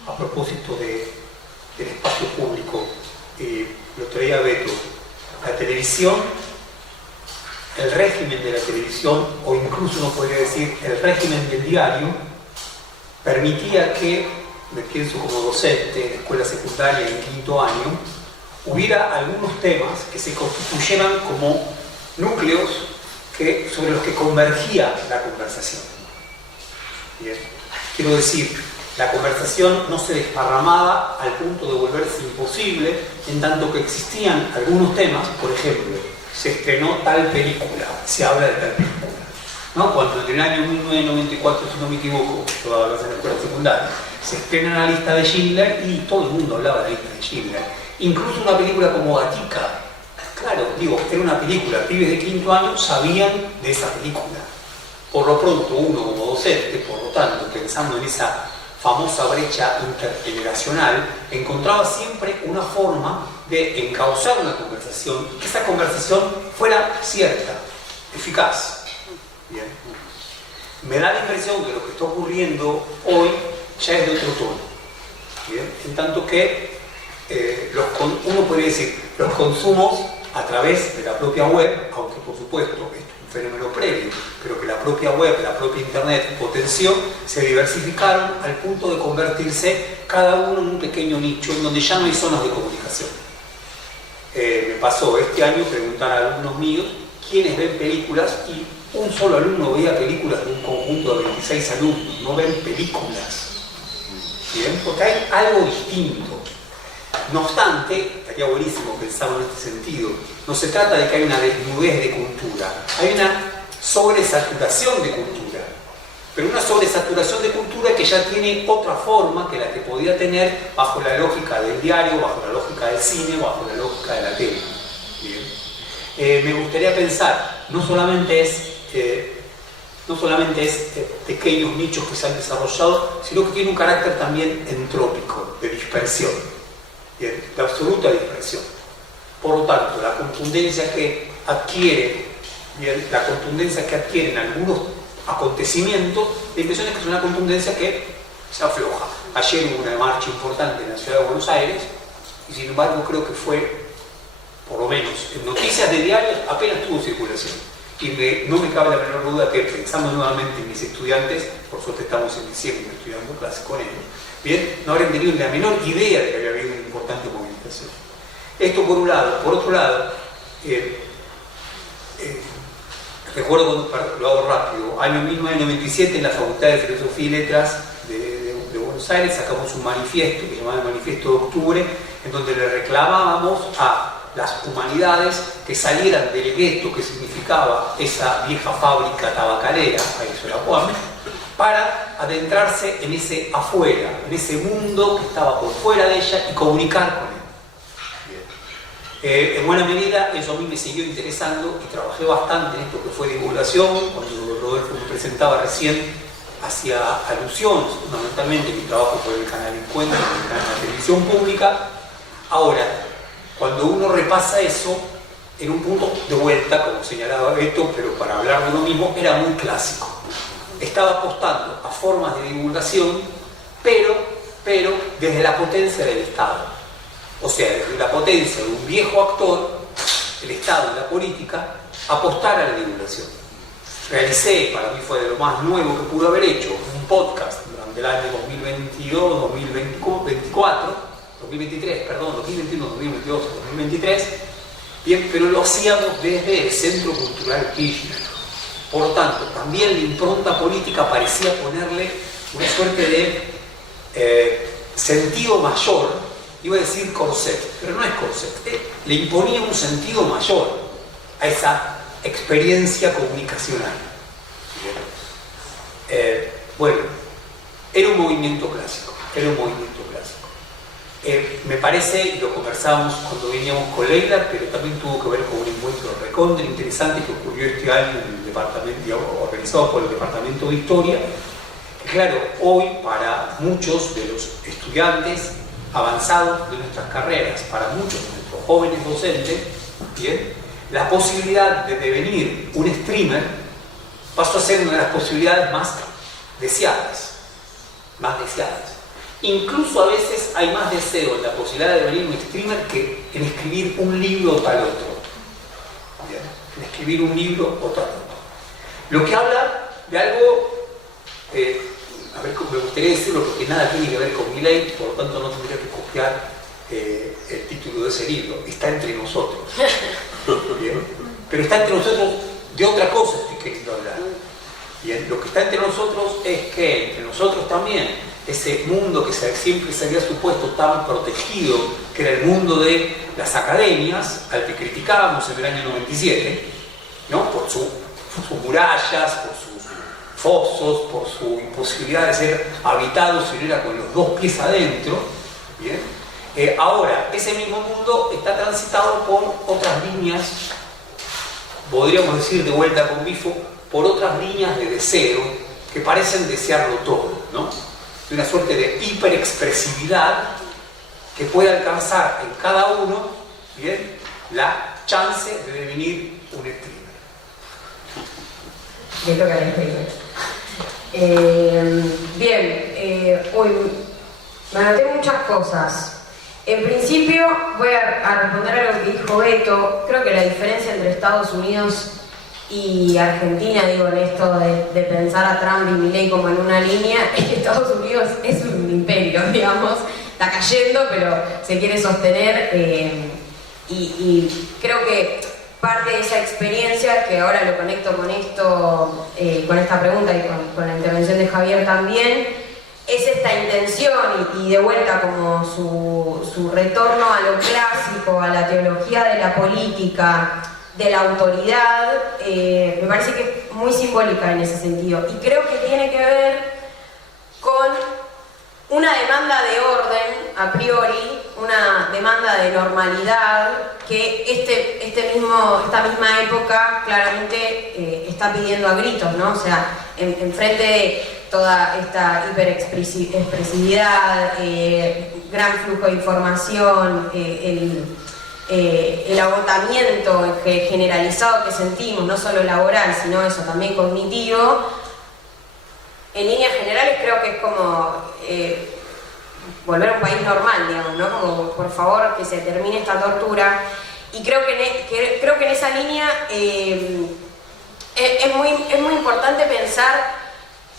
a propósito del espacio público. Lo traía Beto. La televisión, el régimen de la televisión, o incluso uno podría decir el régimen del diario, permitía que, me pienso como docente en escuela secundaria en el 5º año, hubiera algunos temas que se constituyeran como núcleos sobre los que convergía la conversación. Bien. Quiero decir, la conversación no se desparramaba al punto de volverse imposible, en tanto que existían algunos temas, por ejemplo, se estrenó tal película, se habla de tal película, ¿no? Cuando en el año 1994, si no me equivoco, yo hablaba en la escuela secundaria, se estrena la lista de Schindler y todo el mundo hablaba de la lista de Schindler. Incluso una película como Gatica, claro, digo, era una película, pibes de 5º año sabían de esa película. Por lo pronto, uno como docente, por lo tanto, pensando en esa famosa brecha intergeneracional, encontraba siempre una forma de encauzar una conversación, que esa conversación fuera cierta, eficaz. Bien. Me da la impresión que lo que está ocurriendo hoy ya es de otro tono. Bien. En tanto que uno podría decir, los consumos a través de la propia web, aunque por supuesto esto es un fenómeno previo, pero que la propia web, la propia internet potenció, se diversificaron al punto de convertirse cada uno en un pequeño nicho en donde ya no hay zonas de comunicación. Me pasó este año preguntar a alumnos míos quiénes ven películas, y un solo alumno veía películas de un conjunto de 26 alumnos, no ven películas. ¿Bien? Porque hay algo distinto. No obstante, estaría buenísimo pensarlo en este sentido, no se trata de que hay una desnudez de cultura, hay una sobresaturación de cultura, pero una sobresaturación de cultura que ya tiene otra forma que la que podía tener bajo la lógica del diario, bajo la lógica del cine, bajo la lógica de la tele. Bien. Me gustaría pensar, no solamente es pequeños nichos que se han desarrollado, sino que tiene un carácter también entrópico, de dispersión. Bien, de absoluta dispersión. Por lo tanto, la contundencia que adquiere, bien, la contundencia que adquieren algunos acontecimientos, la impresión es que es una contundencia que se afloja. Ayer hubo una marcha importante en la ciudad de Buenos Aires y sin embargo creo que fue, por lo menos en noticias de diarios, apenas tuvo circulación. Y no me cabe la menor duda que, pensando nuevamente en mis estudiantes, por suerte estamos en diciembre estudiando clases con ellos, bien, no habrían tenido la menor idea de que había habido una importante movilización. Esto por un lado. Por otro lado, recuerdo, lo hago rápido, año 1997 en la Facultad de Filosofía y Letras de Buenos Aires sacamos un manifiesto que se llamaba el Manifiesto de Octubre, en donde le reclamábamos a las humanidades que salieran del gueto que significaba esa vieja fábrica tabacalera, ahí eso era Juan, para adentrarse en ese afuera, en ese mundo que estaba por fuera de ella y comunicar con él. En buena medida eso a mí me siguió interesando y trabajé bastante en esto que fue divulgación. Cuando Rodolfo me presentaba recién hacía alusiones fundamentalmente mi trabajo por el canal Encuentro, por el canal de televisión pública. Ahora, cuando uno repasa eso, en un punto de vuelta, como señalaba Beto, pero para hablar de lo mismo, era muy clásico. Estaba apostando a formas de divulgación, pero desde la potencia del Estado. O sea, desde la potencia de un viejo actor, el Estado y la política, apostar a la divulgación. Realicé, para mí fue de lo más nuevo que pude haber hecho, un podcast durante el año 2022, 2024, 2023, perdón, 2021, 2022, 2023, bien, pero lo hacíamos desde el Centro Cultural Kirchner. Por lo tanto, también la impronta política parecía ponerle una suerte de sentido mayor, iba a decir corset, pero no es corset, le imponía un sentido mayor a esa experiencia comunicacional. Bueno, era un movimiento clásico, me parece, y lo conversábamos cuando veníamos con Leila, pero también tuvo que ver con un encuentro recontra interesante que ocurrió este año en el departamento, organizado por el Departamento de Historia, que claro, hoy para muchos de los estudiantes avanzados de nuestras carreras, para muchos de nuestros jóvenes docentes, bien, la posibilidad de devenir un streamer pasó a ser una de las posibilidades más deseadas. Incluso a veces hay más deseo en la posibilidad de devenir un streamer que en escribir un libro o tal otro. ¿Bien? En escribir un libro o tal otro. Lo que habla de algo, a ver, me gustaría decirlo porque nada tiene que ver con mi ley, por lo tanto no tendría que copiar el título de ese libro. Está entre nosotros. ¿Bien? Pero está entre nosotros, de otra cosa estoy queriendo hablar. Bien, lo que está entre nosotros es que entre nosotros también ese mundo que siempre se había supuesto tan protegido, que era el mundo de las academias, al que criticábamos en el año 97, ¿no? Por sus murallas, por sus fosos, por su imposibilidad de ser habitado si no era con los dos pies adentro. ¿Bien? Ahora, ese mismo mundo está transitado por otras líneas, podríamos decir de vuelta con Bifo, por otras líneas de deseo que parecen desearlo todo, ¿no? De una suerte de hiperexpresividad que puede alcanzar en cada uno, ¿bien?, la chance de devenir un streamer. Me toca el streamer. Hoy me anoté muchas cosas. En principio voy a responder a lo que dijo Beto. Creo que la diferencia entre Estados Unidos y Argentina, digo, en esto de pensar a Trump y Milei como en una línea, es que Estados Unidos es un imperio, digamos, está cayendo, pero se quiere sostener, y creo que parte de esa experiencia, que ahora lo conecto con esto, con esta pregunta y con la intervención de Javier también, es esta intención y de vuelta como su retorno a lo clásico, a la teología de la política, de la autoridad, me parece que es muy simbólica en ese sentido, y creo que tiene que ver con una demanda de orden a priori, una demanda de normalidad que esta misma época claramente está pidiendo a gritos, ¿no? O sea, enfrente de toda esta hiperexpresividad, gran flujo de información, el agotamiento generalizado que sentimos, no solo laboral, sino eso también cognitivo, en líneas generales creo que es como volver a un país normal, digamos, ¿no? Como por favor que se termine esta tortura. Y creo que en esa línea es muy importante pensar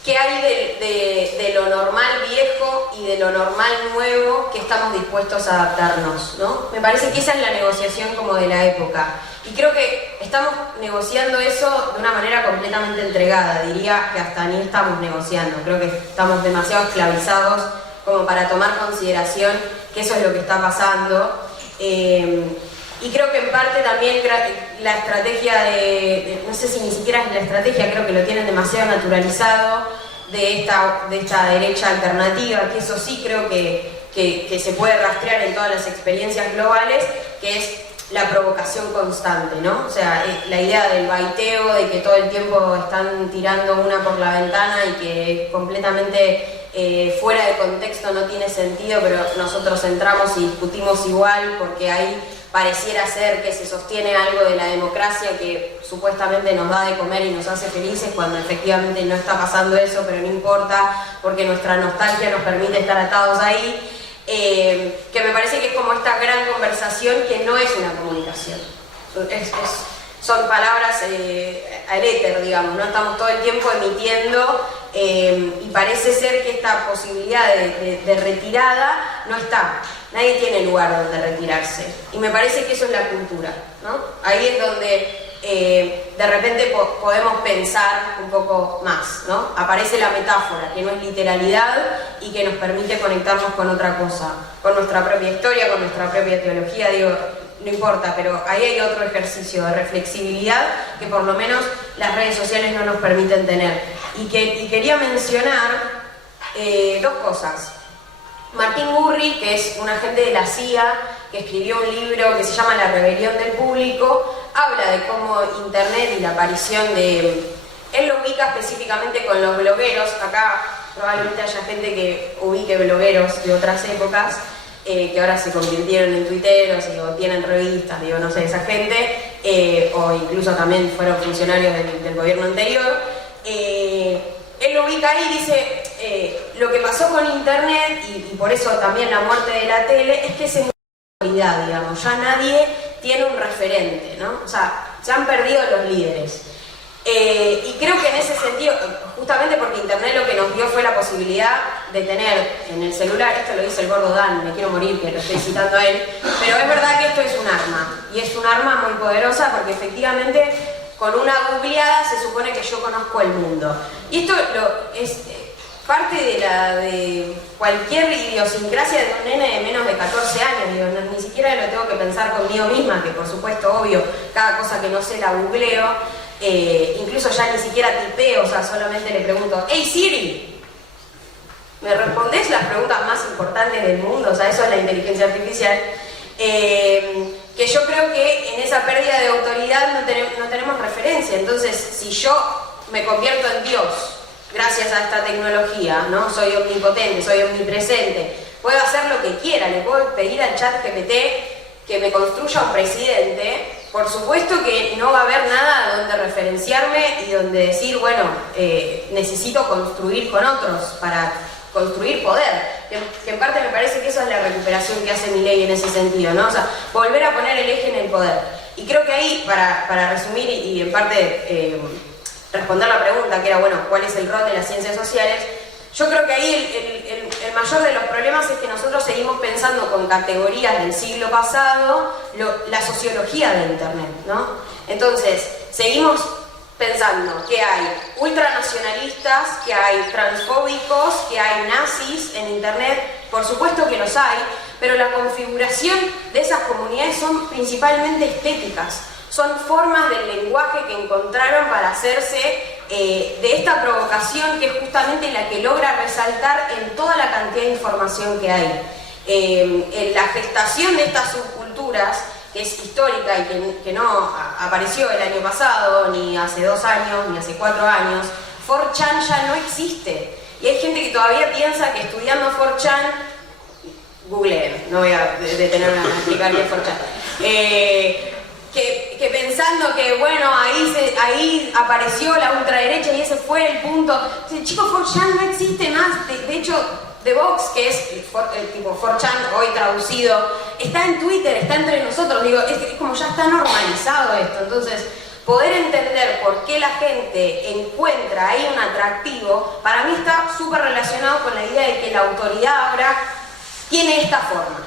qué hay de lo normal viejo y de lo normal nuevo que estamos dispuestos a adaptarnos, ¿no? Me parece que esa es la negociación como de la época. Y creo que estamos negociando eso de una manera completamente entregada. Diría que hasta ni estamos negociando. Creo que estamos demasiado esclavizados como para tomar consideración que eso es lo que está pasando. Y creo que en parte también la estrategia no sé si ni siquiera es la estrategia, creo que lo tienen demasiado naturalizado de esta derecha alternativa, que eso sí creo que se puede rastrear en todas las experiencias globales, que es la provocación constante, ¿no? O sea, la idea del baiteo, de que todo el tiempo están tirando una por la ventana y que completamente fuera de contexto no tiene sentido, pero nosotros entramos y discutimos igual porque ahí pareciera ser que se sostiene algo de la democracia que supuestamente nos da de comer y nos hace felices, cuando efectivamente no está pasando eso, pero no importa porque nuestra nostalgia nos permite estar atados ahí. Que me parece que es como esta gran conversación que no es una comunicación, son palabras al éter, digamos, no estamos todo el tiempo emitiendo y parece ser que esta posibilidad de retirada no está. Nadie tiene lugar donde retirarse. Y me parece que eso es la cultura, ¿no? Ahí es donde de repente podemos pensar un poco más, ¿no? Aparece la metáfora, que no es literalidad y que nos permite conectarnos con otra cosa, con nuestra propia historia, con nuestra propia teología, digo, no importa, pero ahí hay otro ejercicio de reflexibilidad que por lo menos las redes sociales no nos permiten tener. Y quería mencionar dos cosas. Martín Gurri, que es un agente de la CIA, que escribió un libro que se llama La rebelión del público, habla de cómo Internet y la aparición de... Él lo ubica específicamente con los blogueros. Acá probablemente haya gente que ubique blogueros de otras épocas, que ahora se convirtieron en tuiteros o tienen revistas, digo, no sé, esa gente, o incluso también fueron funcionarios del gobierno anterior. Él lo ubica ahí y dice, lo que pasó con Internet, y por eso también la muerte de la tele, es que se autoridad, digamos, ya nadie tiene un referente, ¿no? O sea, se han perdido los líderes. Y creo que en ese sentido, justamente porque Internet lo que nos dio fue la posibilidad de tener en el celular, esto lo dice el gordo Dan, me quiero morir que lo estoy citando a él, pero es verdad que esto es un arma, y es un arma muy poderosa porque efectivamente con una googleada se supone que yo conozco el mundo. Y esto es parte de cualquier idiosincrasia de un nene de menos de 14 años, digo, ni siquiera lo tengo que pensar conmigo misma, que por supuesto, obvio, cada cosa que no sé la googleo, incluso ya ni siquiera tipeo, o sea, solamente le pregunto, hey Siri, ¿me respondés las preguntas más importantes del mundo? O sea, eso es la inteligencia artificial. Que yo creo que en esa pérdida de autoridad no tenemos referencia. Entonces, si yo me convierto en Dios gracias a esta tecnología, ¿no? Soy omnipotente, soy omnipresente, puedo hacer lo que quiera, le puedo pedir al chat GPT que me construya un presidente. Por supuesto que no va a haber nada donde referenciarme y donde decir, bueno, necesito construir con otros para construir poder, que en parte me parece que esa es la recuperación que hace Milei en ese sentido, ¿no? O sea, volver a poner el eje en el poder. Y creo que ahí, para resumir y en parte responder la pregunta, que era, bueno, ¿cuál es el rol de las ciencias sociales? Yo creo que ahí el mayor de los problemas es que nosotros seguimos pensando con categorías del siglo pasado la sociología de Internet, ¿no? Entonces, seguimos pensando que hay ultranacionalistas, que hay transfóbicos, que hay nazis en Internet, por supuesto que los hay, pero la configuración de esas comunidades son principalmente estéticas, son formas del lenguaje que encontraron para hacerse de esta provocación, que es justamente la que logra resaltar en toda la cantidad de información que hay. En la gestación de estas subculturas, que es histórica y que no apareció el año pasado, ni hace 2 años, ni hace 4 años, 4chan ya no existe. Y hay gente que todavía piensa que estudiando 4chan, googleen, no voy a detenerme a explicar qué es 4chan. que pensando que, bueno, ahí apareció la ultraderecha y ese fue el punto. Chicos, 4chan no existe más. De hecho, The Vox, que es tipo 4chan hoy traducido, está en Twitter, está entre nosotros. Digo, es como ya está normalizado esto. Entonces, poder entender por qué la gente encuentra ahí un atractivo, para mí está súper relacionado con la idea de que la autoridad ahora tiene esta forma.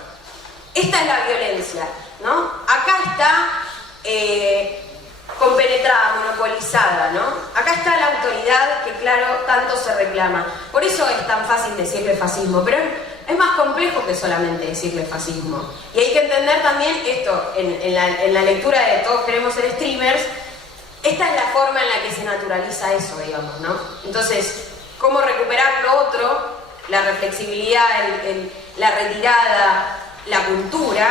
Esta es la violencia, ¿no? Acá está compenetrada, monopolizada, ¿no? Acá está la autoridad que, claro, tanto se reclama. Por eso es tan fácil decirle fascismo, pero es más complejo que solamente decirle fascismo. Y hay que entender también esto, en la lectura de Todos queremos ser streamers, esta es la forma en la que se naturaliza eso, digamos, ¿no? Entonces, ¿cómo recuperar lo otro? La reflexibilidad, la retirada, la cultura,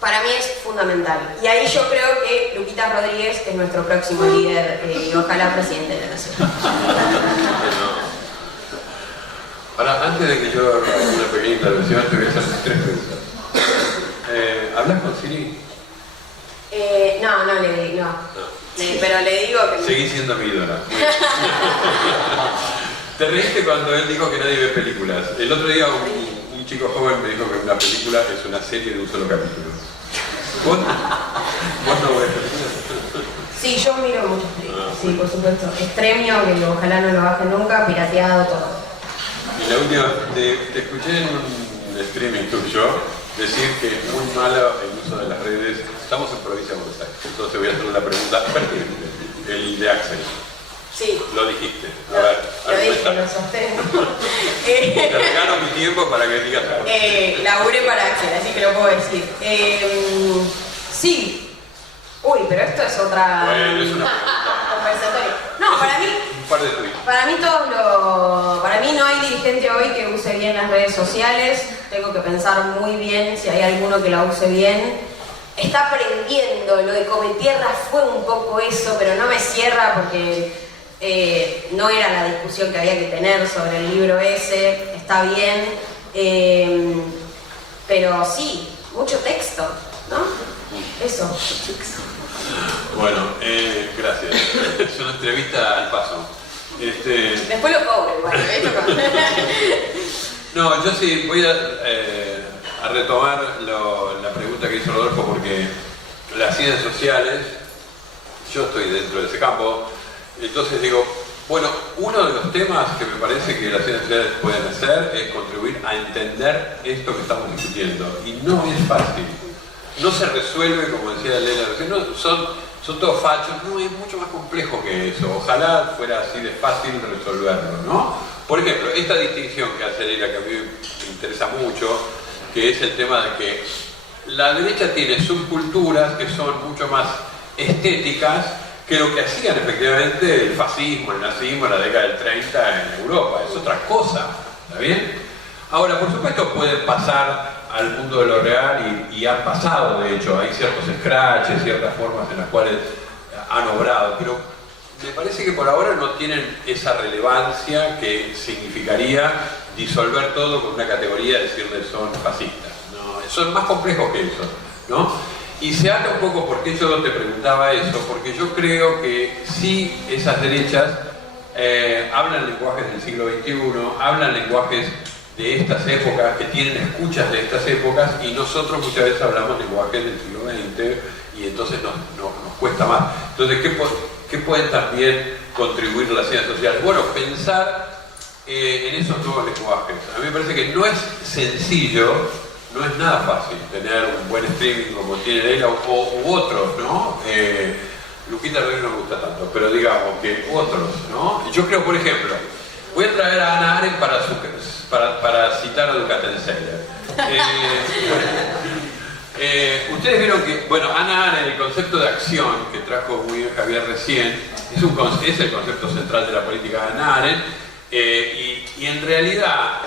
para mí es fundamental. Y ahí yo creo que Luquitas Rodríguez es nuestro próximo líder y ojalá presidente de la nación. Ahora, antes de que yo haga una pequeña intervención, te voy a hacer 3 preguntas. ¿Hablas con Siri? No le digo, no. Pero le digo que... Seguí siendo mi ídola. Te reíste cuando él dijo que nadie ve películas. El otro día un chico joven me dijo que una película es una serie de un solo capítulo. ¿Vos no ves películas? Sí, yo miro muchas películas, sí, por supuesto. Extremio, que ojalá no lo baje nunca, pirateado, todo. Y la última, te escuché en un streaming tuyo decir que es muy malo el uso de las redes. Estamos en provincia de Buenos Aires, entonces voy a hacer una pregunta pertinente. El de Axel. Sí. Lo dijiste. A ver, lo dije, lo sostengo. Te regalo mi tiempo para que digas algo. Laburé para Axel, así que lo puedo decir. Sí. Uy, pero esto es otra... Bueno, es una conversatorio. No, para mí... Un par de tweets. Para mí no hay dirigente hoy que use bien las redes sociales. Tengo que pensar muy bien si hay alguno que la use bien. Está aprendiendo, lo de Cometierra fue un poco eso, pero no me cierra porque no era la discusión que había que tener sobre el libro ese. Está bien, pero sí, mucho texto, ¿no? Eso. Bueno, gracias. Es una entrevista al paso. Después lo cobro igual. No, yo sí voy a retomar la pregunta que hizo Rodolfo, porque las ciencias sociales, yo estoy dentro de ese campo, entonces digo, bueno, uno de los temas que me parece que las ciencias sociales pueden hacer es contribuir a entender esto que estamos discutiendo, y no es fácil. No se resuelve, como decía Elena recién, no, son todos fachos, no, es mucho más complejo que eso. Ojalá fuera así de fácil resolverlo, ¿no? Por ejemplo, esta distinción que hace Elena, que a mí me interesa mucho, que es el tema de que la derecha tiene subculturas que son mucho más estéticas que lo que hacían efectivamente el fascismo, el nazismo en la década del 30 en Europa. Es otra cosa, ¿está bien? Ahora, por supuesto, pueden pasar al mundo de lo real y han pasado, de hecho, hay ciertos scratches, ciertas formas en las cuales han obrado, pero me parece que por ahora no tienen esa relevancia que significaría disolver todo con una categoría de decirles son fascistas. No, son más complejos que eso, ¿no? Y se ata un poco, porque yo te preguntaba eso, porque yo creo que sí esas derechas hablan lenguajes del siglo XXI, hablan lenguajes de estas épocas, que tienen escuchas de estas épocas, y nosotros muchas veces hablamos lenguajes del siglo XX y entonces nos cuesta más. Entonces, ¿qué pueden también contribuir las ciencias sociales? Bueno, pensar en esos nuevos lenguajes. A mí me parece que no es sencillo, no es nada fácil tener un buen streaming como tiene él u otros, ¿no? Luquita Rodríguez no me gusta tanto, pero digamos que otros, ¿no? Yo creo, por ejemplo, voy a traer a Hannah Arendt para citar a Ducatenseiler. Ustedes vieron que, bueno, Hannah Arendt, el concepto de acción que trajo muy bien Javier recién, es el concepto central de la política de Hannah Arendt, y en realidad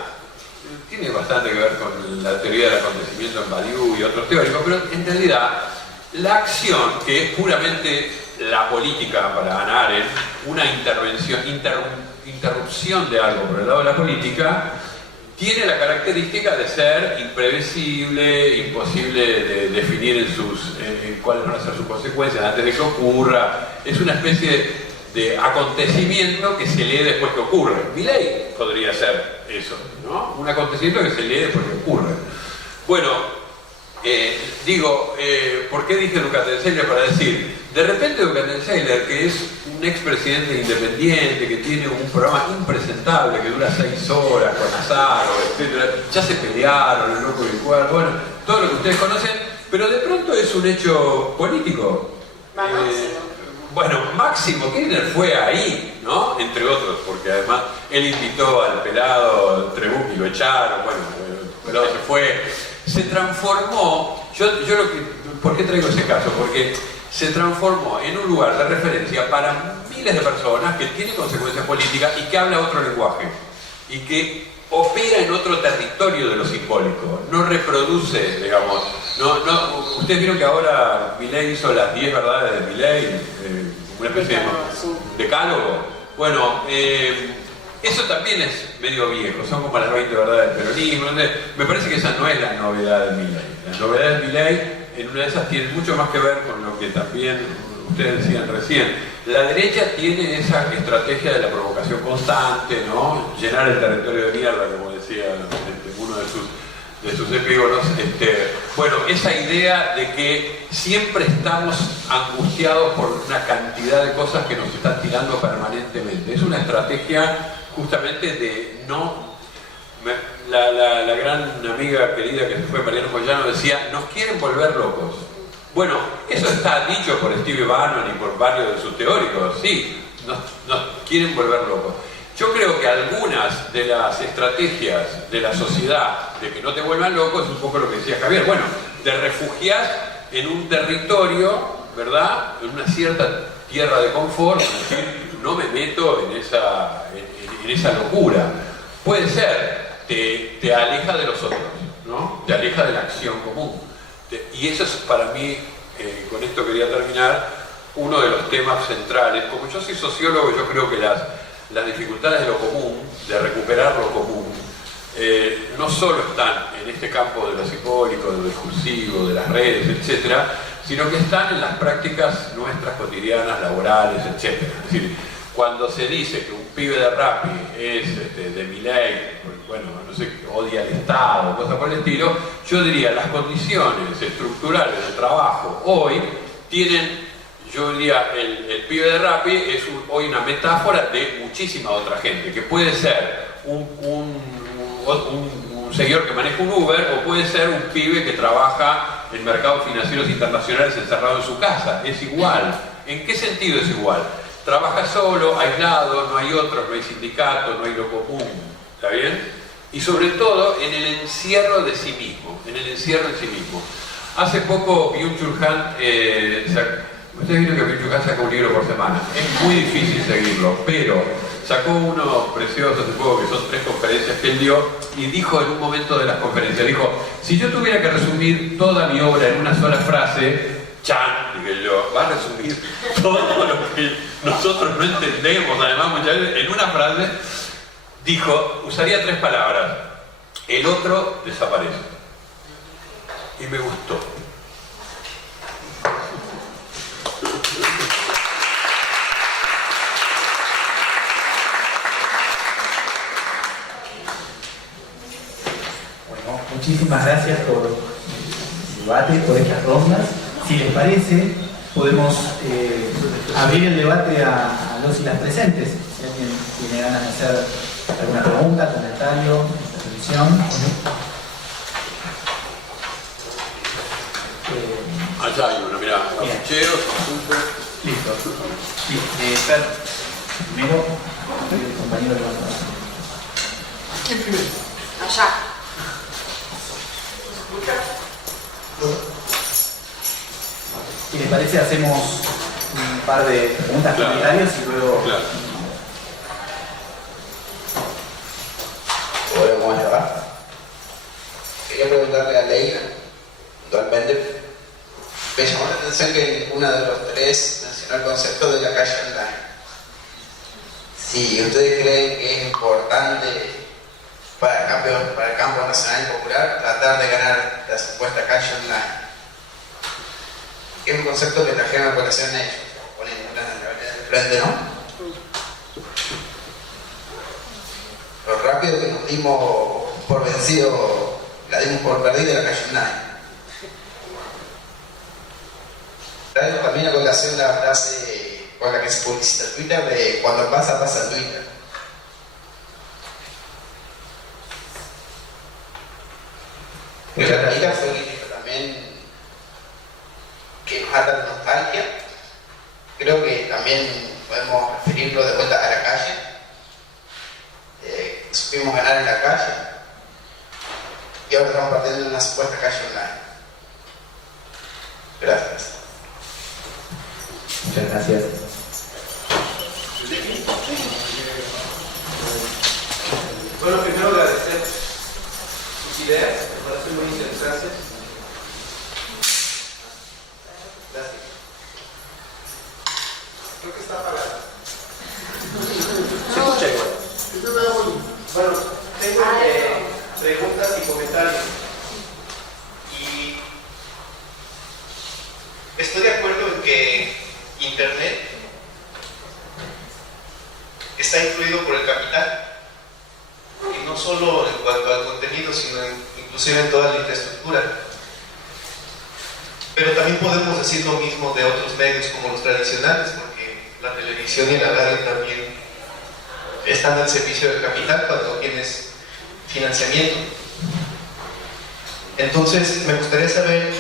tiene bastante que ver con la teoría del acontecimiento en Badiou y otros teóricos, pero en realidad la acción, que es puramente la política para Hannah Arendt, una interrupción de algo por el lado de la política, tiene la característica de ser imprevisible, imposible de definir en cuáles van a ser sus consecuencias antes de que ocurra. Es una especie de acontecimiento que se lee después que ocurre. Milei podría ser eso, ¿no? Un acontecimiento que se lee después que ocurre. Bueno, ¿por qué dije Ducatelseller? Para decir, de repente Ducatelseller, que es un expresidente independiente, que tiene un programa impresentable, que dura 6 horas, con Azaro, etc., ya se pelearon, el loco y el cual, bueno, todo lo que ustedes conocen, pero de pronto es un hecho político. Bueno, Máximo Kirchner fue ahí, ¿no? Entre otros, porque además él invitó al pelado Trebuch y lo echaron, bueno, el pelado se fue. Se transformó, ¿por qué traigo ese caso? Porque se transformó en un lugar de referencia para miles de personas que tiene consecuencias políticas y que habla otro lenguaje y que opera en otro territorio de lo simbólico, no reproduce, digamos, ustedes vieron que ahora Milei hizo las 10 verdades de Milei, una especie de decálogo. Bueno, eso también es medio viejo, son como las 20 verdades del peronismo. Me parece que esa no es la novedad de Milei. Las novedades de Milei, en una de esas, tienen mucho más que ver con lo que también ustedes decían recién. La derecha tiene esa estrategia de la provocación constante, ¿no? Llenar el territorio de mierda, como decía uno de sus epígonos. Bueno, esa idea de que siempre estamos angustiados por una cantidad de cosas que nos están tirando permanentemente. Es una estrategia justamente de no... La gran amiga querida que se fue, Mariano Moyano, decía, nos quieren volver locos. Bueno, eso está dicho por Steve Bannon y por varios de sus teóricos, sí, nos quieren volver locos. Yo creo que algunas de las estrategias de la sociedad de que no te vuelvan loco es un poco lo que decía Javier. Bueno, te refugias en un territorio, ¿verdad? En una cierta tierra de confort, es decir, no me meto en esa locura. Puede ser, te aleja de los otros, ¿no? Te aleja de la acción común. Y eso es para mí, con esto quería terminar, uno de los temas centrales. Como yo soy sociólogo, yo creo que las dificultades de lo común, de recuperar lo común, no solo están en este campo de lo simbólico, de lo discursivo, de las redes, etcétera, sino que están en las prácticas nuestras cotidianas, laborales, etcétera. Es decir, cuando se dice que un pibe de Rappi es de Milei, bueno, no sé, odia al Estado, cosas por el estilo, yo diría, las condiciones estructurales del trabajo hoy tienen, yo diría, el pibe de Rappi es hoy una metáfora de muchísima otra gente, que puede ser un señor que maneja un Uber, o puede ser un pibe que trabaja en mercados financieros internacionales encerrado en su casa. Es igual. ¿En qué sentido es igual? Trabaja solo, aislado, no hay otros, no hay sindicato, no hay lo común. ¿Está bien? Y sobre todo en el encierro de sí mismo. En el encierro de sí mismo. Hace poco Byung-Chul Han, ustedes vieron que Byung-Chul Han saca un libro por semana. Es muy difícil seguirlo, pero sacó uno precioso hace poco, que son 3 conferencias que él dio, y dijo en un momento de las conferencias, dijo, si yo tuviera que resumir toda mi obra en una sola frase, Chan, dije yo, va a resumir todo lo que nosotros no entendemos, además muchas veces, en una frase. Dijo, usaría 3 palabras, el otro desaparece. Y me gustó. Bueno, muchísimas gracias por el debate, por estas rondas. Si les parece, podemos abrir el debate a los y las presentes. Si alguien tiene ganas de hacer alguna pregunta, comentario, intervención. Allá hay uno, mirá, aficheros, consultas. Listo. Sí, Fer, primero, el compañero levantado. Allá. Si les parece, hacemos un par de preguntas, comentarios y luego... Claro. Hola, ¿cómo les va? Quería preguntarle a Leila, puntualmente, me llamó la atención que uno de los 3 mencionó el concepto de la calle online. Si ustedes creen que es importante para el campo nacional y popular, tratar de ganar la supuesta calle online. Es un concepto que trajeron a colación ellos, ponen en frente, ¿no? Lo rápido que nos dimos por vencido, la dimos por perdida la calle online. Traigo también a colación la frase con la que se publicita Twitter de cuando pasa, pasa en Twitter. Muchas La gracias. política también que nos ata la nostalgia. Creo que también podemos referirlo de vuelta a la calle. Supimos ganar en la calle y ahora estamos partiendo de una supuesta calle online. Gracias. Muchas gracias. Bueno, primero agradecer sus ideas, me parecen muy interesantes. Gracias. Creo que está apagado. Se escucha igual. Bueno, tengo preguntas y comentarios. Y estoy de acuerdo en que Internet está influido por el capital. Y no solo en cuanto al contenido, sino inclusive en toda la infraestructura. Pero también podemos decir lo mismo de otros medios como los tradicionales, porque la televisión y la radio también están al servicio del capital cuando tienes financiamiento. Entonces, me gustaría saber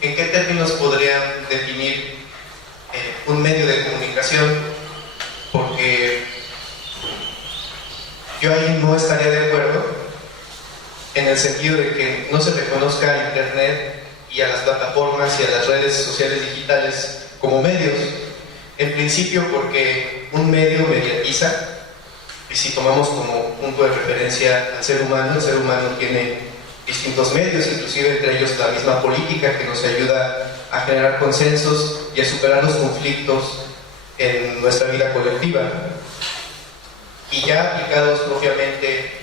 en qué términos podrían definir un medio de comunicación, porque yo ahí no estaría de acuerdo en el sentido de que no se reconozca a Internet y a las plataformas y a las redes sociales digitales como medios. En principio porque un medio mediatiza, y si tomamos como punto de referencia al ser humano, el ser humano tiene distintos medios, inclusive entre ellos la misma política que nos ayuda a generar consensos y a superar los conflictos en nuestra vida colectiva. Y ya aplicados propiamente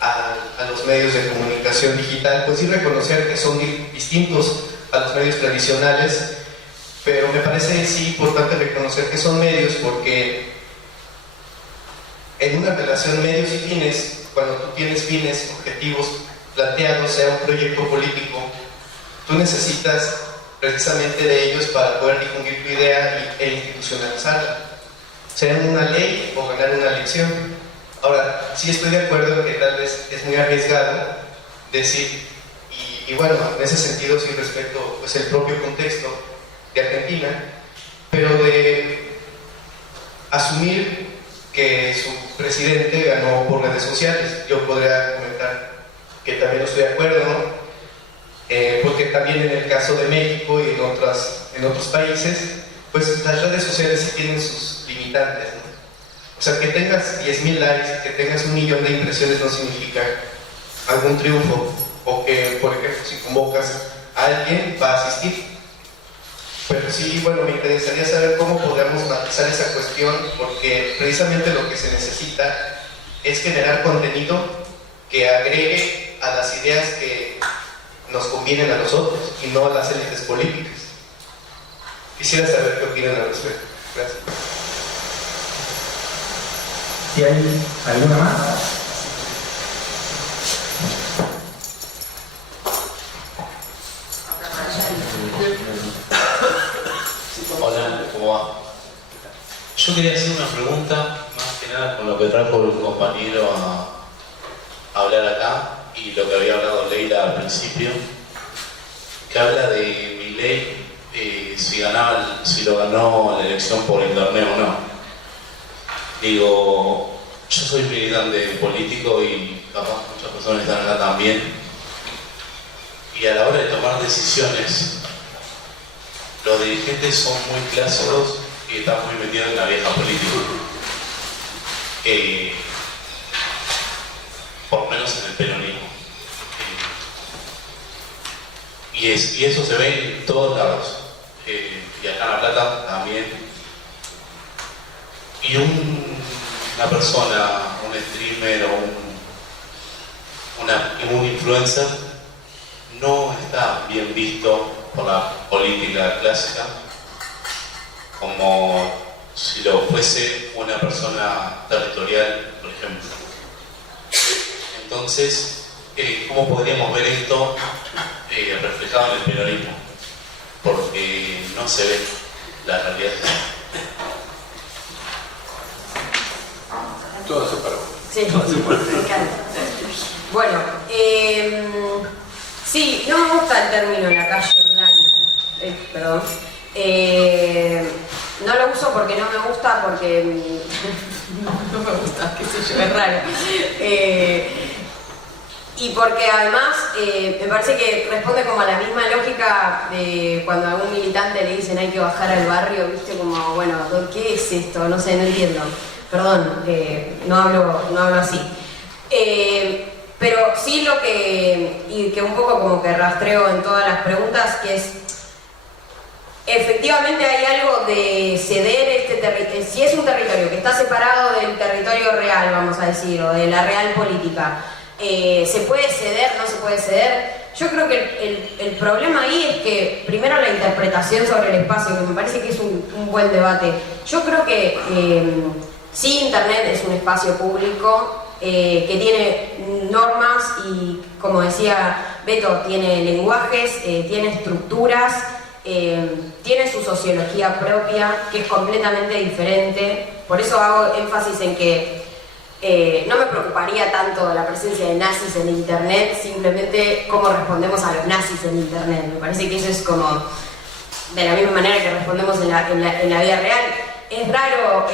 a los medios de comunicación digital, pues sí reconocer que son distintos a los medios tradicionales, pero me parece sí importante reconocer que son medios porque en una relación medios y fines, cuando tú tienes fines, objetivos planteados, sea un proyecto político, tú necesitas precisamente de ellos para poder difundir tu idea e institucionalizarla, sea en una ley o ganar una elección. Ahora, sí estoy de acuerdo en que tal vez es muy arriesgado decir, y bueno, en ese sentido sí respeto pues, el propio contexto de Argentina, pero de asumir que su presidente ganó por redes sociales. Yo podría comentar que también no estoy de acuerdo, ¿no? Porque también en el caso de México y en otros países, pues las redes sociales sí tienen sus limitantes, ¿no? O sea, que tengas 10,000 likes, que tengas 1 millón de impresiones no significa algún triunfo, o que, por ejemplo, si convocas a alguien, va a asistir. Pero sí, bueno, me interesaría saber cómo podemos matizar esa cuestión, porque precisamente lo que se necesita es generar contenido que agregue a las ideas que nos convienen a nosotros y no a las élites políticas. Quisiera saber qué opinan al respecto. Gracias. ¿Si hay alguna más? Hola, ¿cómo va? Yo quería hacer una pregunta, más que nada con lo que trajo el compañero a hablar acá y lo que había hablado Leila al principio, que habla de Milei, si lo ganó la elección por internet o no. Digo, yo soy militante político y capaz muchas personas están acá también, y a la hora de tomar decisiones los dirigentes son muy clásicos y están muy metidos en la vieja política. Por lo menos en el peronismo. Y eso se ve en todos lados. Y acá en La Plata también. Y una persona, un streamer o un influencer no está bien visto por la política clásica como si lo fuese una persona territorial, por ejemplo. Entonces, ¿cómo podríamos ver esto reflejado en el peronismo? Porque no se ve la realidad. Todo separado. Sí, me encanta. Bueno, sí, no me gusta el término la calle online. Perdón. No lo uso porque no me gusta, porque no me gusta, qué sé yo, es raro. Y porque además me parece que responde como a la misma lógica de cuando a algún militante le dicen hay que bajar al barrio, viste, como, bueno, ¿qué es esto? No sé, no entiendo. Perdón, no hablo así. Pero sí lo que, y que un poco como que rastreo en todas las preguntas, que es, efectivamente hay algo de ceder este territorio, si es un territorio que está separado del territorio real, vamos a decir, o de la real política, ¿se puede ceder, no se puede ceder? Yo creo que el problema ahí es que, primero, la interpretación sobre el espacio, que me parece que es un buen debate. Yo creo que sí, Internet es un espacio público que tiene normas y, como decía Beto, tiene lenguajes, tiene estructuras, tiene su sociología propia, que es completamente diferente. Por eso hago énfasis en que no me preocuparía tanto la presencia de nazis en Internet, simplemente cómo respondemos a los nazis en Internet. Me parece que eso es como de la misma manera que respondemos en la vida real. Es raro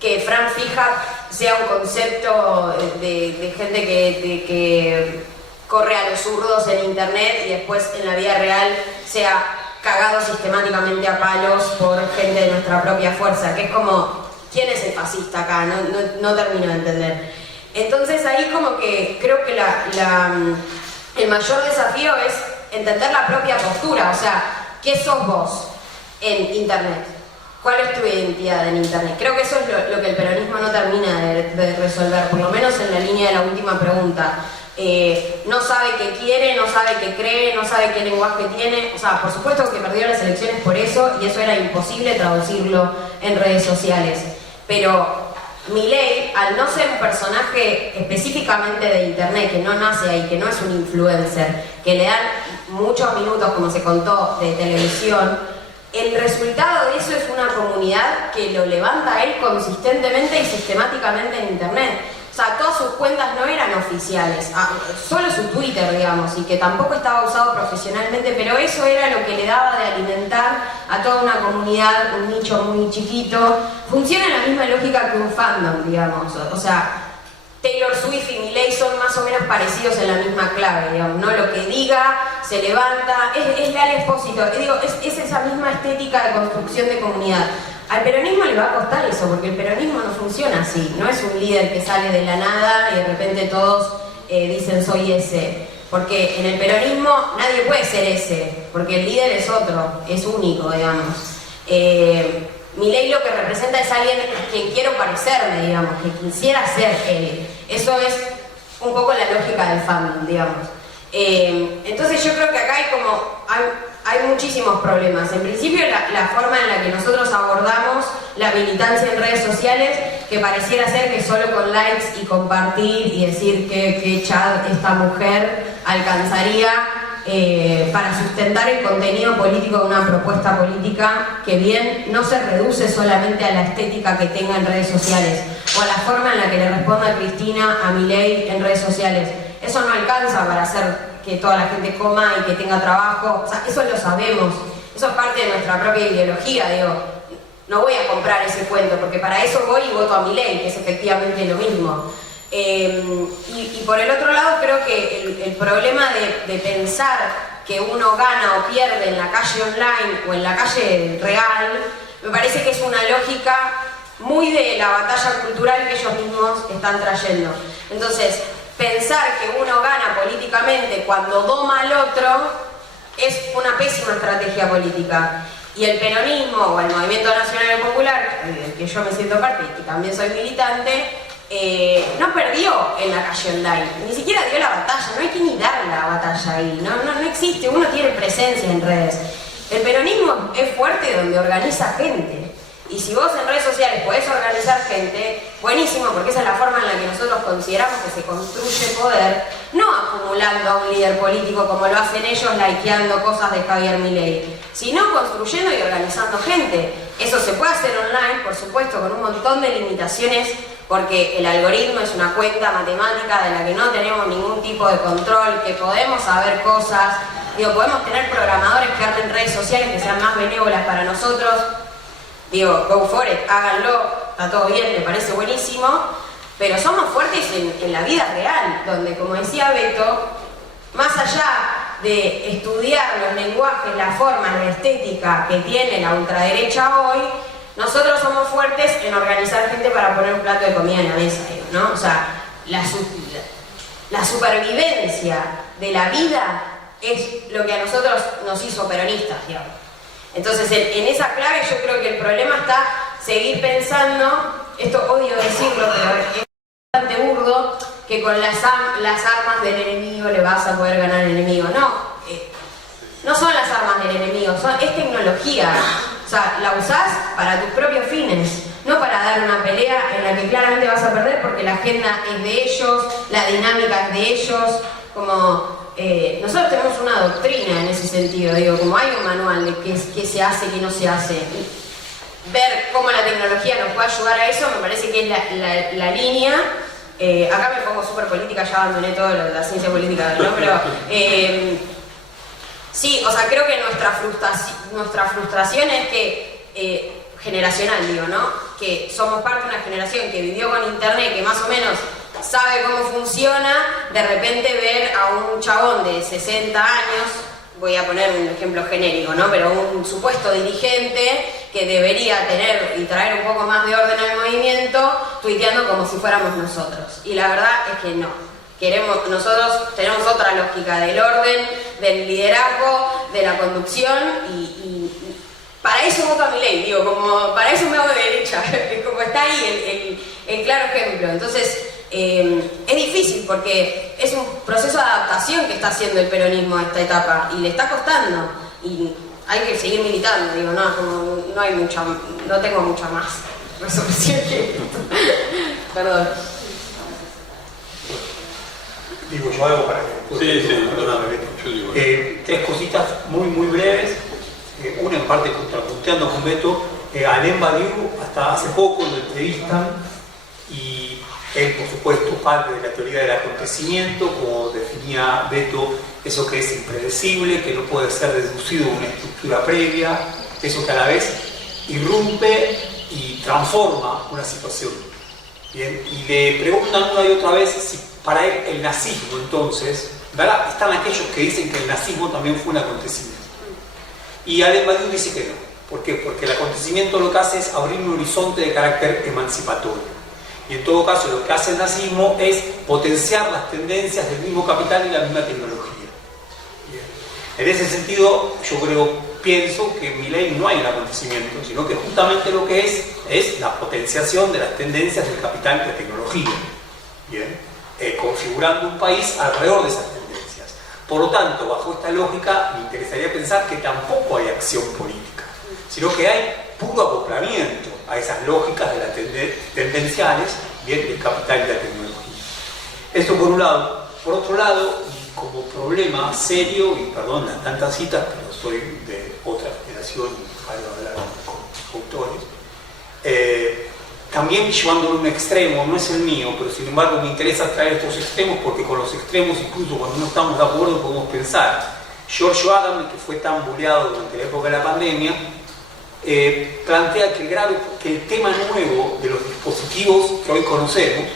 que Frank Fija sea un concepto de gente que corre a los zurdos en Internet y después en la vida real sea cagado sistemáticamente a palos por gente de nuestra propia fuerza, que es como, ¿quién es el fascista acá? No termino de entender. Entonces ahí como que creo que el mayor desafío es entender la propia postura, o sea, ¿qué sos vos en Internet? ¿Cuál es tu identidad en Internet? Creo que eso es lo que el peronismo no termina de resolver, por lo menos en la línea de la última pregunta. No sabe qué quiere, no sabe qué cree, no sabe qué lenguaje tiene. O sea, por supuesto que perdió las elecciones por eso, y eso era imposible traducirlo en redes sociales. Pero Milei, al no ser un personaje específicamente de Internet, que no nace ahí, que no es un influencer, que le dan muchos minutos, como se contó, de televisión, el resultado de eso es una comunidad que lo levanta a él consistentemente y sistemáticamente en Internet. O sea, todas sus cuentas no eran oficiales, solo su Twitter, digamos, y que tampoco estaba usado profesionalmente, pero eso era lo que le daba de alimentar a toda una comunidad, un nicho muy chiquito. Funciona en la misma lógica que un fandom, digamos. O sea, Taylor Swift y Milei son más o menos parecidos en la misma clave, digamos, ¿no? Lo que diga, se levanta, es Leal Espósito, digo, es esa misma estética de construcción de comunidad. Al peronismo le va a costar eso, porque el peronismo no funciona así, no es un líder que sale de la nada y de repente todos dicen soy ese, porque en el peronismo nadie puede ser ese, porque el líder es otro, es único, digamos. Milei lo que representa es alguien a quien quiero parecerme, digamos, que quisiera ser él. Eso es un poco la lógica del fandom, digamos. Entonces yo creo que acá hay muchísimos problemas. En principio la forma en la que nosotros abordamos la militancia en redes sociales, que pareciera ser que solo con likes y compartir y decir que chat esta mujer alcanzaría para sustentar el contenido político de una propuesta política, que bien no se reduce solamente a la estética que tenga en redes sociales o a la forma en la que le responda Cristina a Milei en redes sociales. Eso no alcanza para hacer que toda la gente coma y que tenga trabajo. O sea, eso lo sabemos, eso es parte de nuestra propia ideología. Digo, no voy a comprar ese cuento, porque para eso voy y voto a Milei, que es efectivamente lo mismo. Y por el otro lado, creo que el problema de pensar que uno gana o pierde en la calle online o en la calle real, me parece que es una lógica muy de la batalla cultural que ellos mismos están trayendo. Entonces, pensar que uno gana políticamente cuando doma al otro es una pésima estrategia política. Y el peronismo o el Movimiento Nacional Popular, del que yo me siento parte y también soy militante, no perdió en la calle online, ni siquiera dio la batalla, no hay que ni dar la batalla ahí, no existe, uno tiene presencia en redes. El peronismo es fuerte donde organiza gente. Y si vos en redes sociales podés organizar gente, buenísimo, porque esa es la forma en la que nosotros consideramos que se construye poder, no acumulando a un líder político como lo hacen ellos, likeando cosas de Javier Milei, sino construyendo y organizando gente. Eso se puede hacer online, por supuesto, con un montón de limitaciones, porque el algoritmo es una cuenta matemática de la que no tenemos ningún tipo de control, que podemos saber cosas, digo, podemos tener programadores que armen redes sociales que sean más benévolas para nosotros. Digo, go for it, háganlo, está todo bien, me parece buenísimo, pero somos fuertes en la vida real, donde, como decía Beto, más allá de estudiar los lenguajes, las formas, la estética que tiene la ultraderecha hoy, nosotros somos fuertes en organizar gente para poner un plato de comida en la mesa, ¿no? O sea, la supervivencia de la vida es lo que a nosotros nos hizo peronistas, digamos. Entonces, en esa clave yo creo que el problema está seguir pensando, esto odio decirlo, pero es bastante burdo, que con las armas del enemigo le vas a poder ganar al enemigo. No son las armas del enemigo, es tecnología. O sea, la usás para tus propios fines, no para dar una pelea en la que claramente vas a perder porque la agenda es de ellos, la dinámica es de ellos, como... nosotros tenemos una doctrina en ese sentido, digo, como hay un manual de qué se hace, qué no se hace. Ver cómo la tecnología nos puede ayudar a eso me parece que es la línea. Acá me pongo súper política, ya abandoné todo lo de la ciencia política, ¿no? Pero sí, o sea, creo que nuestra frustración es que, generacional, digo, ¿no? Que somos parte de una generación que vivió con internet, que más o menos sabe cómo funciona, de repente ver a un chabón de 60 años, voy a poner un ejemplo genérico, ¿no? Pero un supuesto dirigente que debería tener y traer un poco más de orden al movimiento, tuiteando como si fuéramos nosotros. Y la verdad es que no. Nosotros tenemos otra lógica del orden, del liderazgo, de la conducción y para eso voto a Milei, digo, como para eso me hago de derecha, como está ahí el claro ejemplo. Entonces, es difícil porque es un proceso de adaptación que está haciendo el peronismo a esta etapa y le está costando y hay que seguir militando, digo, no tengo mucha más resolución que esto. Perdón. Digo yo algo para que... Sí, perdóname, yo digo. Tres cositas muy breves, una en parte contrapunteando con Beto. Alain Badiou, hasta hace poco lo entrevistan y él, por supuesto, padre de la teoría del acontecimiento, como definía Beto, eso que es impredecible, que no puede ser deducido de una estructura previa, eso que a la vez irrumpe y transforma una situación. Bien, y le preguntan una y otra vez si para él el nazismo, entonces, ¿verdad? Están aquellos que dicen que el nazismo también fue un acontecimiento. Y Alain Badiou dice que no. ¿Por qué? Porque el acontecimiento lo que hace es abrir un horizonte de carácter emancipatorio. Y en todo caso lo que hace el nazismo es potenciar las tendencias del mismo capital y la misma tecnología. Bien. En ese sentido, yo pienso que en Milei no hay un acontecimiento, sino que justamente lo que es la potenciación de las tendencias del capital de tecnología. Bien. Configurando un país alrededor de esas tendencias. Por lo tanto, bajo esta lógica, me interesaría pensar que tampoco hay acción política, sino que hay puro acoplamiento a esas lógicas de las tendenciales, bien, del capital y de la tecnología. Esto por un lado. Por otro lado, y como problema serio, y perdón las tantas citas, pero soy de otra generación y puedo hablar con autores, también llevándolo a un extremo, no es el mío, pero sin embargo me interesa traer estos extremos porque con los extremos, incluso cuando no estamos de acuerdo, podemos pensar. Giorgio Agamben, que fue tan buleado durante la época de la pandemia, plantea que el tema nuevo de los dispositivos que hoy conocemos,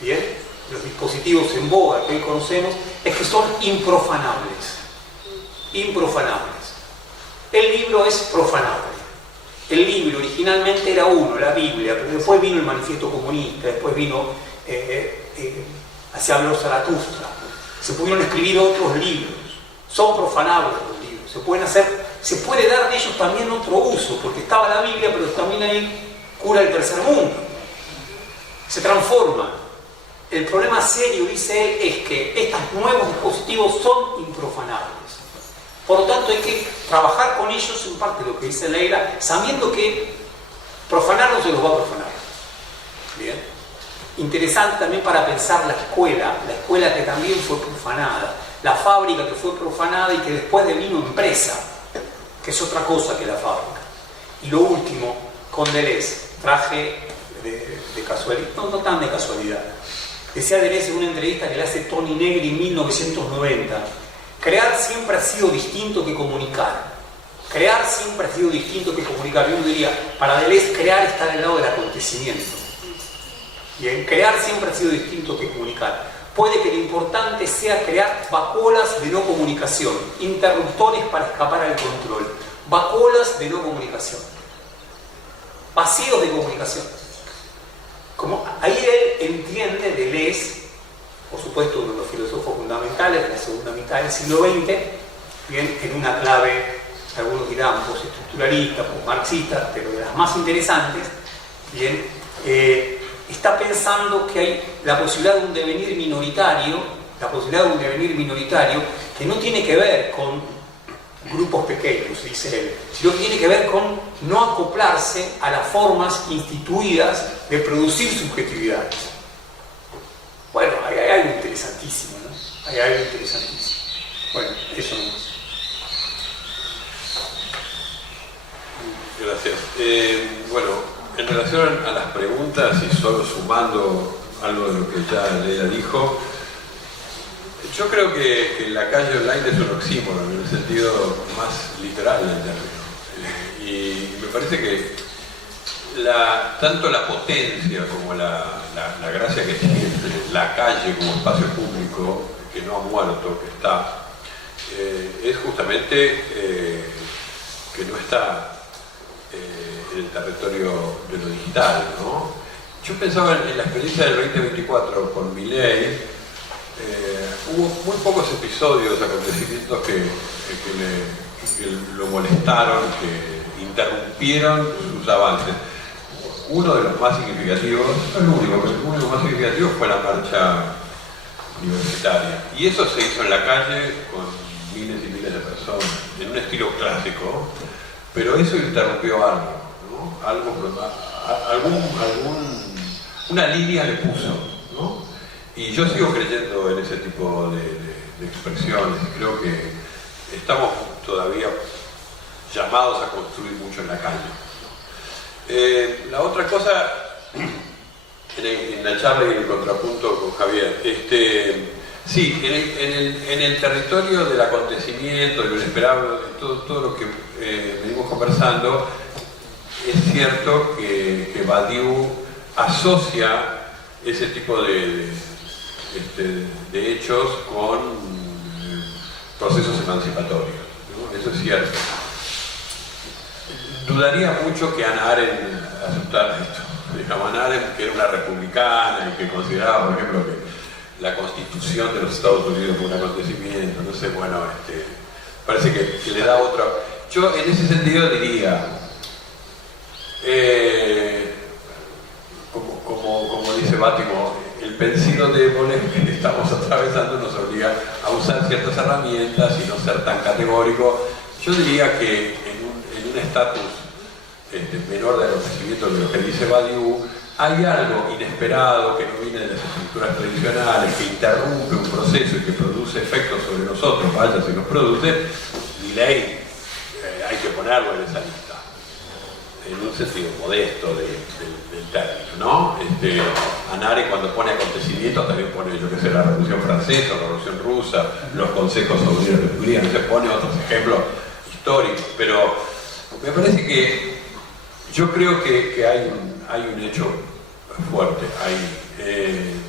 ¿bien? Los dispositivos en boga que hoy conocemos, es que son improfanables. Improfanables. El libro es profanable. El libro originalmente era uno, la Biblia, pero después vino el Manifiesto Comunista, después vino Hacia habló Zaratustra. Se pudieron escribir otros libros. Son profanables los libros. Se puede dar de ellos también otro uso, porque estaba la Biblia, pero también hay cura del tercer mundo. se transforman. El problema serio, dice él, es que estos nuevos dispositivos son improfanables. Por lo tanto, hay que trabajar con ellos, en parte lo que dice Leila, sabiendo que profanarlos se los va a profanar. Bien. Interesante también para pensar la escuela que también fue profanada, la fábrica que fue profanada y que después devino empresa, que es otra cosa que la fábrica. Y lo último, con Deleuze, traje de casualidad, no tan de casualidad. Decía Deleuze en una entrevista que le hace Tony Negri en 1990, crear siempre ha sido distinto que comunicar. Crear siempre ha sido distinto que comunicar. Yo diría, para Deleuze crear está del lado del acontecimiento. Bien, crear siempre ha sido distinto que comunicar. Puede que lo importante sea crear vacuolas de no comunicación, interruptores para escapar al control, vacuolas de no comunicación, vacíos de comunicación. Como ahí él entiende Deleuze, por supuesto uno de los filósofos fundamentales de la segunda mitad del siglo XX, bien, en una clave, algunos dirán postestructuralista, postmarxista, pero de las más interesantes, bien, está pensando que hay la posibilidad de un devenir minoritario, que no tiene que ver con grupos pequeños, dice él, sino que tiene que ver con no acoplarse a las formas instituidas de producir subjetividades. Bueno, hay algo interesantísimo, ¿no? Hay algo interesantísimo. Bueno, eso nomás. Gracias. Bueno, en relación a las preguntas y solo sumando algo de lo que ya Leila dijo, yo creo que la calle online es un oxímoron en el sentido más literal del término. Y me parece que tanto la potencia como la gracia que tiene la calle como espacio público, que no ha muerto, que está, es justamente que no está en el territorio de lo digital, ¿no? Yo pensaba en la experiencia del 2024 con Milei. Hubo muy pocos episodios, acontecimientos que lo molestaron, que interrumpieron sus avances. Uno de los más significativos, no el único, pero uno de los más significativos fue la marcha universitaria. Y eso se hizo en la calle con miles y miles de personas, en un estilo clásico, pero eso interrumpió algo, ¿no? Una línea le puso, ¿no? Y yo sigo creyendo en ese tipo de expresiones. Creo que estamos todavía llamados a construir mucho en la calle. La otra cosa, en la charla y en el contrapunto con Javier, sí, en el territorio del acontecimiento, de lo inesperado, de todo lo que venimos conversando, es cierto que Badiou asocia ese tipo de hechos con procesos emancipatorios, ¿no? Eso es cierto. Dudaría mucho que Hannah Arendt aceptara esto. Digamos, Hannah Arendt, que era una republicana y que consideraba, por ejemplo, que la constitución de los Estados Unidos fue un acontecimiento, no sé, bueno, parece que le da otra. Yo en ese sentido diría, como dice Bátimo, el pensiero débole que estamos atravesando nos obliga a usar ciertas herramientas y no ser tan categórico. Yo diría que en un estatus menor de reconocimiento de lo que dice Badiou, hay algo inesperado que no viene de las estructuras tradicionales, que interrumpe un proceso y que produce efectos sobre nosotros, vaya si los produce. Milei hay que ponerlo en esa lista, en un sentido modesto del término, ¿no? Hannah Arendt, cuando pone acontecimientos, también pone, yo que sé, la Revolución Francesa, la Revolución Rusa, los consejos obreros de Turín, se pone otros ejemplos históricos, pero me parece que yo creo que hay un hecho fuerte ahí.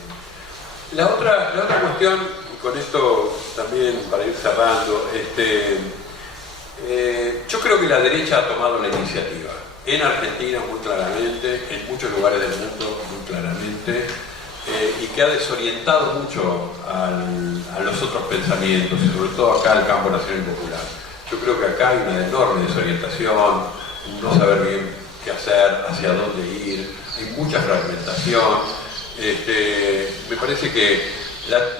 La otra cuestión, y con esto también para ir cerrando, yo creo que la derecha ha tomado la iniciativa. En Argentina muy claramente, en muchos lugares del mundo muy claramente, y que ha desorientado mucho a los otros pensamientos, y sobre todo acá al campo nacional y popular. Yo creo que acá hay una enorme desorientación, no saber bien qué hacer, hacia dónde ir, hay mucha fragmentación, Me parece que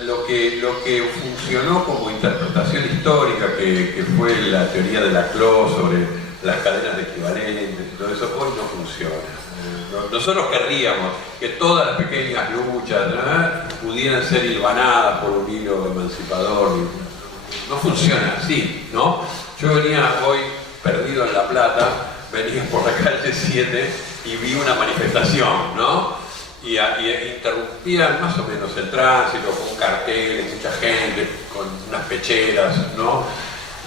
lo que funcionó como interpretación histórica, que fue la teoría de Laclau sobre las cadenas de equivalentes y todo eso, hoy no funciona. Nosotros querríamos que todas las pequeñas luchas pudieran ser hilvanadas por un hilo emancipador. No funciona así, ¿no? Yo venía hoy perdido en La Plata, venía por la calle 7 y vi una manifestación, ¿no? Y interrumpían más o menos el tránsito con carteles, mucha gente, con unas pecheras, ¿no?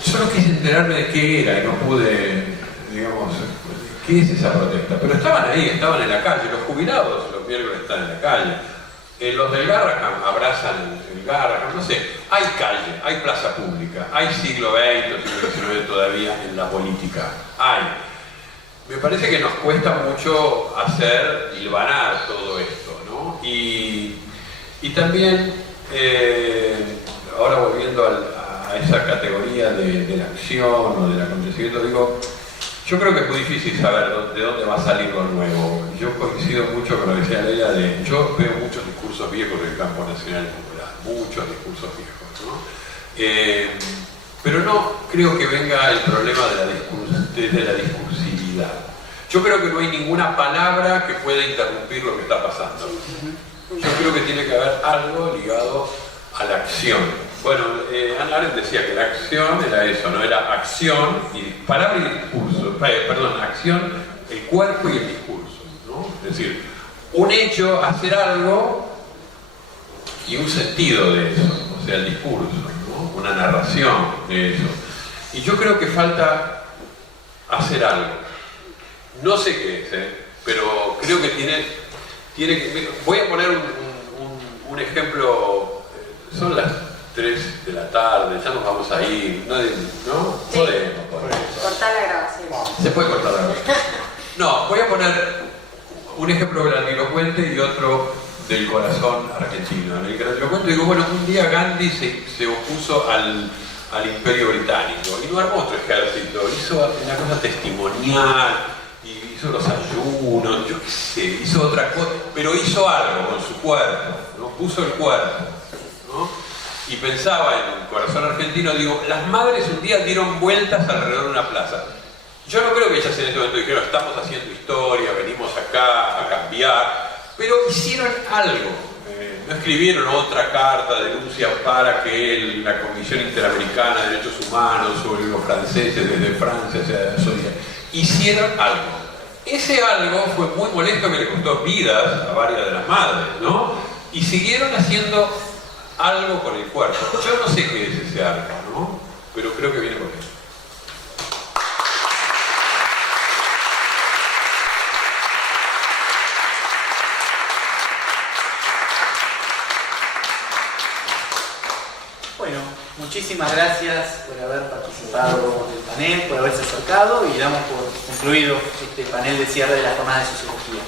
Solo quise enterarme de qué era y no pude, digamos, ¿qué es esa protesta? Pero estaban ahí, estaban en la calle, los jubilados los miércoles están en la calle. Los del Garrahan abrazan el Garrahan, no sé, hay calle, hay plaza pública, hay siglo XX o siglo XIX todavía en la política, hay. Me parece que nos cuesta mucho hilvanar todo esto, ¿no? Y también, ahora volviendo a esa categoría de la acción o del acontecimiento, digo, yo creo que es muy difícil saber de dónde va a salir lo nuevo. Yo coincido mucho con lo que decía Leila yo veo muchos discursos viejos del campo nacional y popular, muchos discursos viejos, ¿no? Pero no creo que venga el problema desde la discursividad. Yo creo que no hay ninguna palabra que pueda interrumpir lo que está pasando. Yo creo que tiene que haber algo ligado a la acción. Bueno, Hannah Arendt decía que la acción era eso, ¿no? Era acción, palabra y discurso. Perdón, acción, el cuerpo y el discurso, ¿no? Es decir, un hecho, hacer algo y un sentido de eso, o sea, el discurso, ¿no? Una narración de eso. Y yo creo que falta hacer algo. No sé qué es, pero creo que tiene que... Voy a poner un ejemplo. Son las 3 de la tarde, ya nos vamos a ir, ¿no? Sí. Podemos. Cortar la grabación. Se puede cortar la grabación. No, voy a poner un ejemplo grandilocuente y otro del corazón argentino. En el grandilocuente digo, bueno, un día Gandhi se opuso al Imperio Británico y no armó otro ejército, hizo una cosa testimonial, y hizo los ayunos, yo qué sé, hizo otra cosa, pero hizo algo con su cuerpo, ¿no? Puso el cuerpo, ¿no? Y pensaba en el corazón argentino, digo, las madres un día dieron vueltas alrededor de una plaza. Yo no creo que ellas en este momento dijeron, estamos haciendo historia, venimos acá a cambiar, pero hicieron algo. No escribieron otra carta de denuncia para que la Comisión Interamericana de Derechos Humanos o los franceses desde Francia se solían. Hicieron algo. Ese algo fue muy molesto, que le costó vidas a varias de las madres, ¿no? Y siguieron haciendo algo con el cuerpo. Yo no sé qué es ese algo, ¿no? Pero creo que viene por eso. Bueno, muchísimas gracias por haber participado del panel, por haberse acercado y damos por concluido este panel de cierre de la jornada de sociología.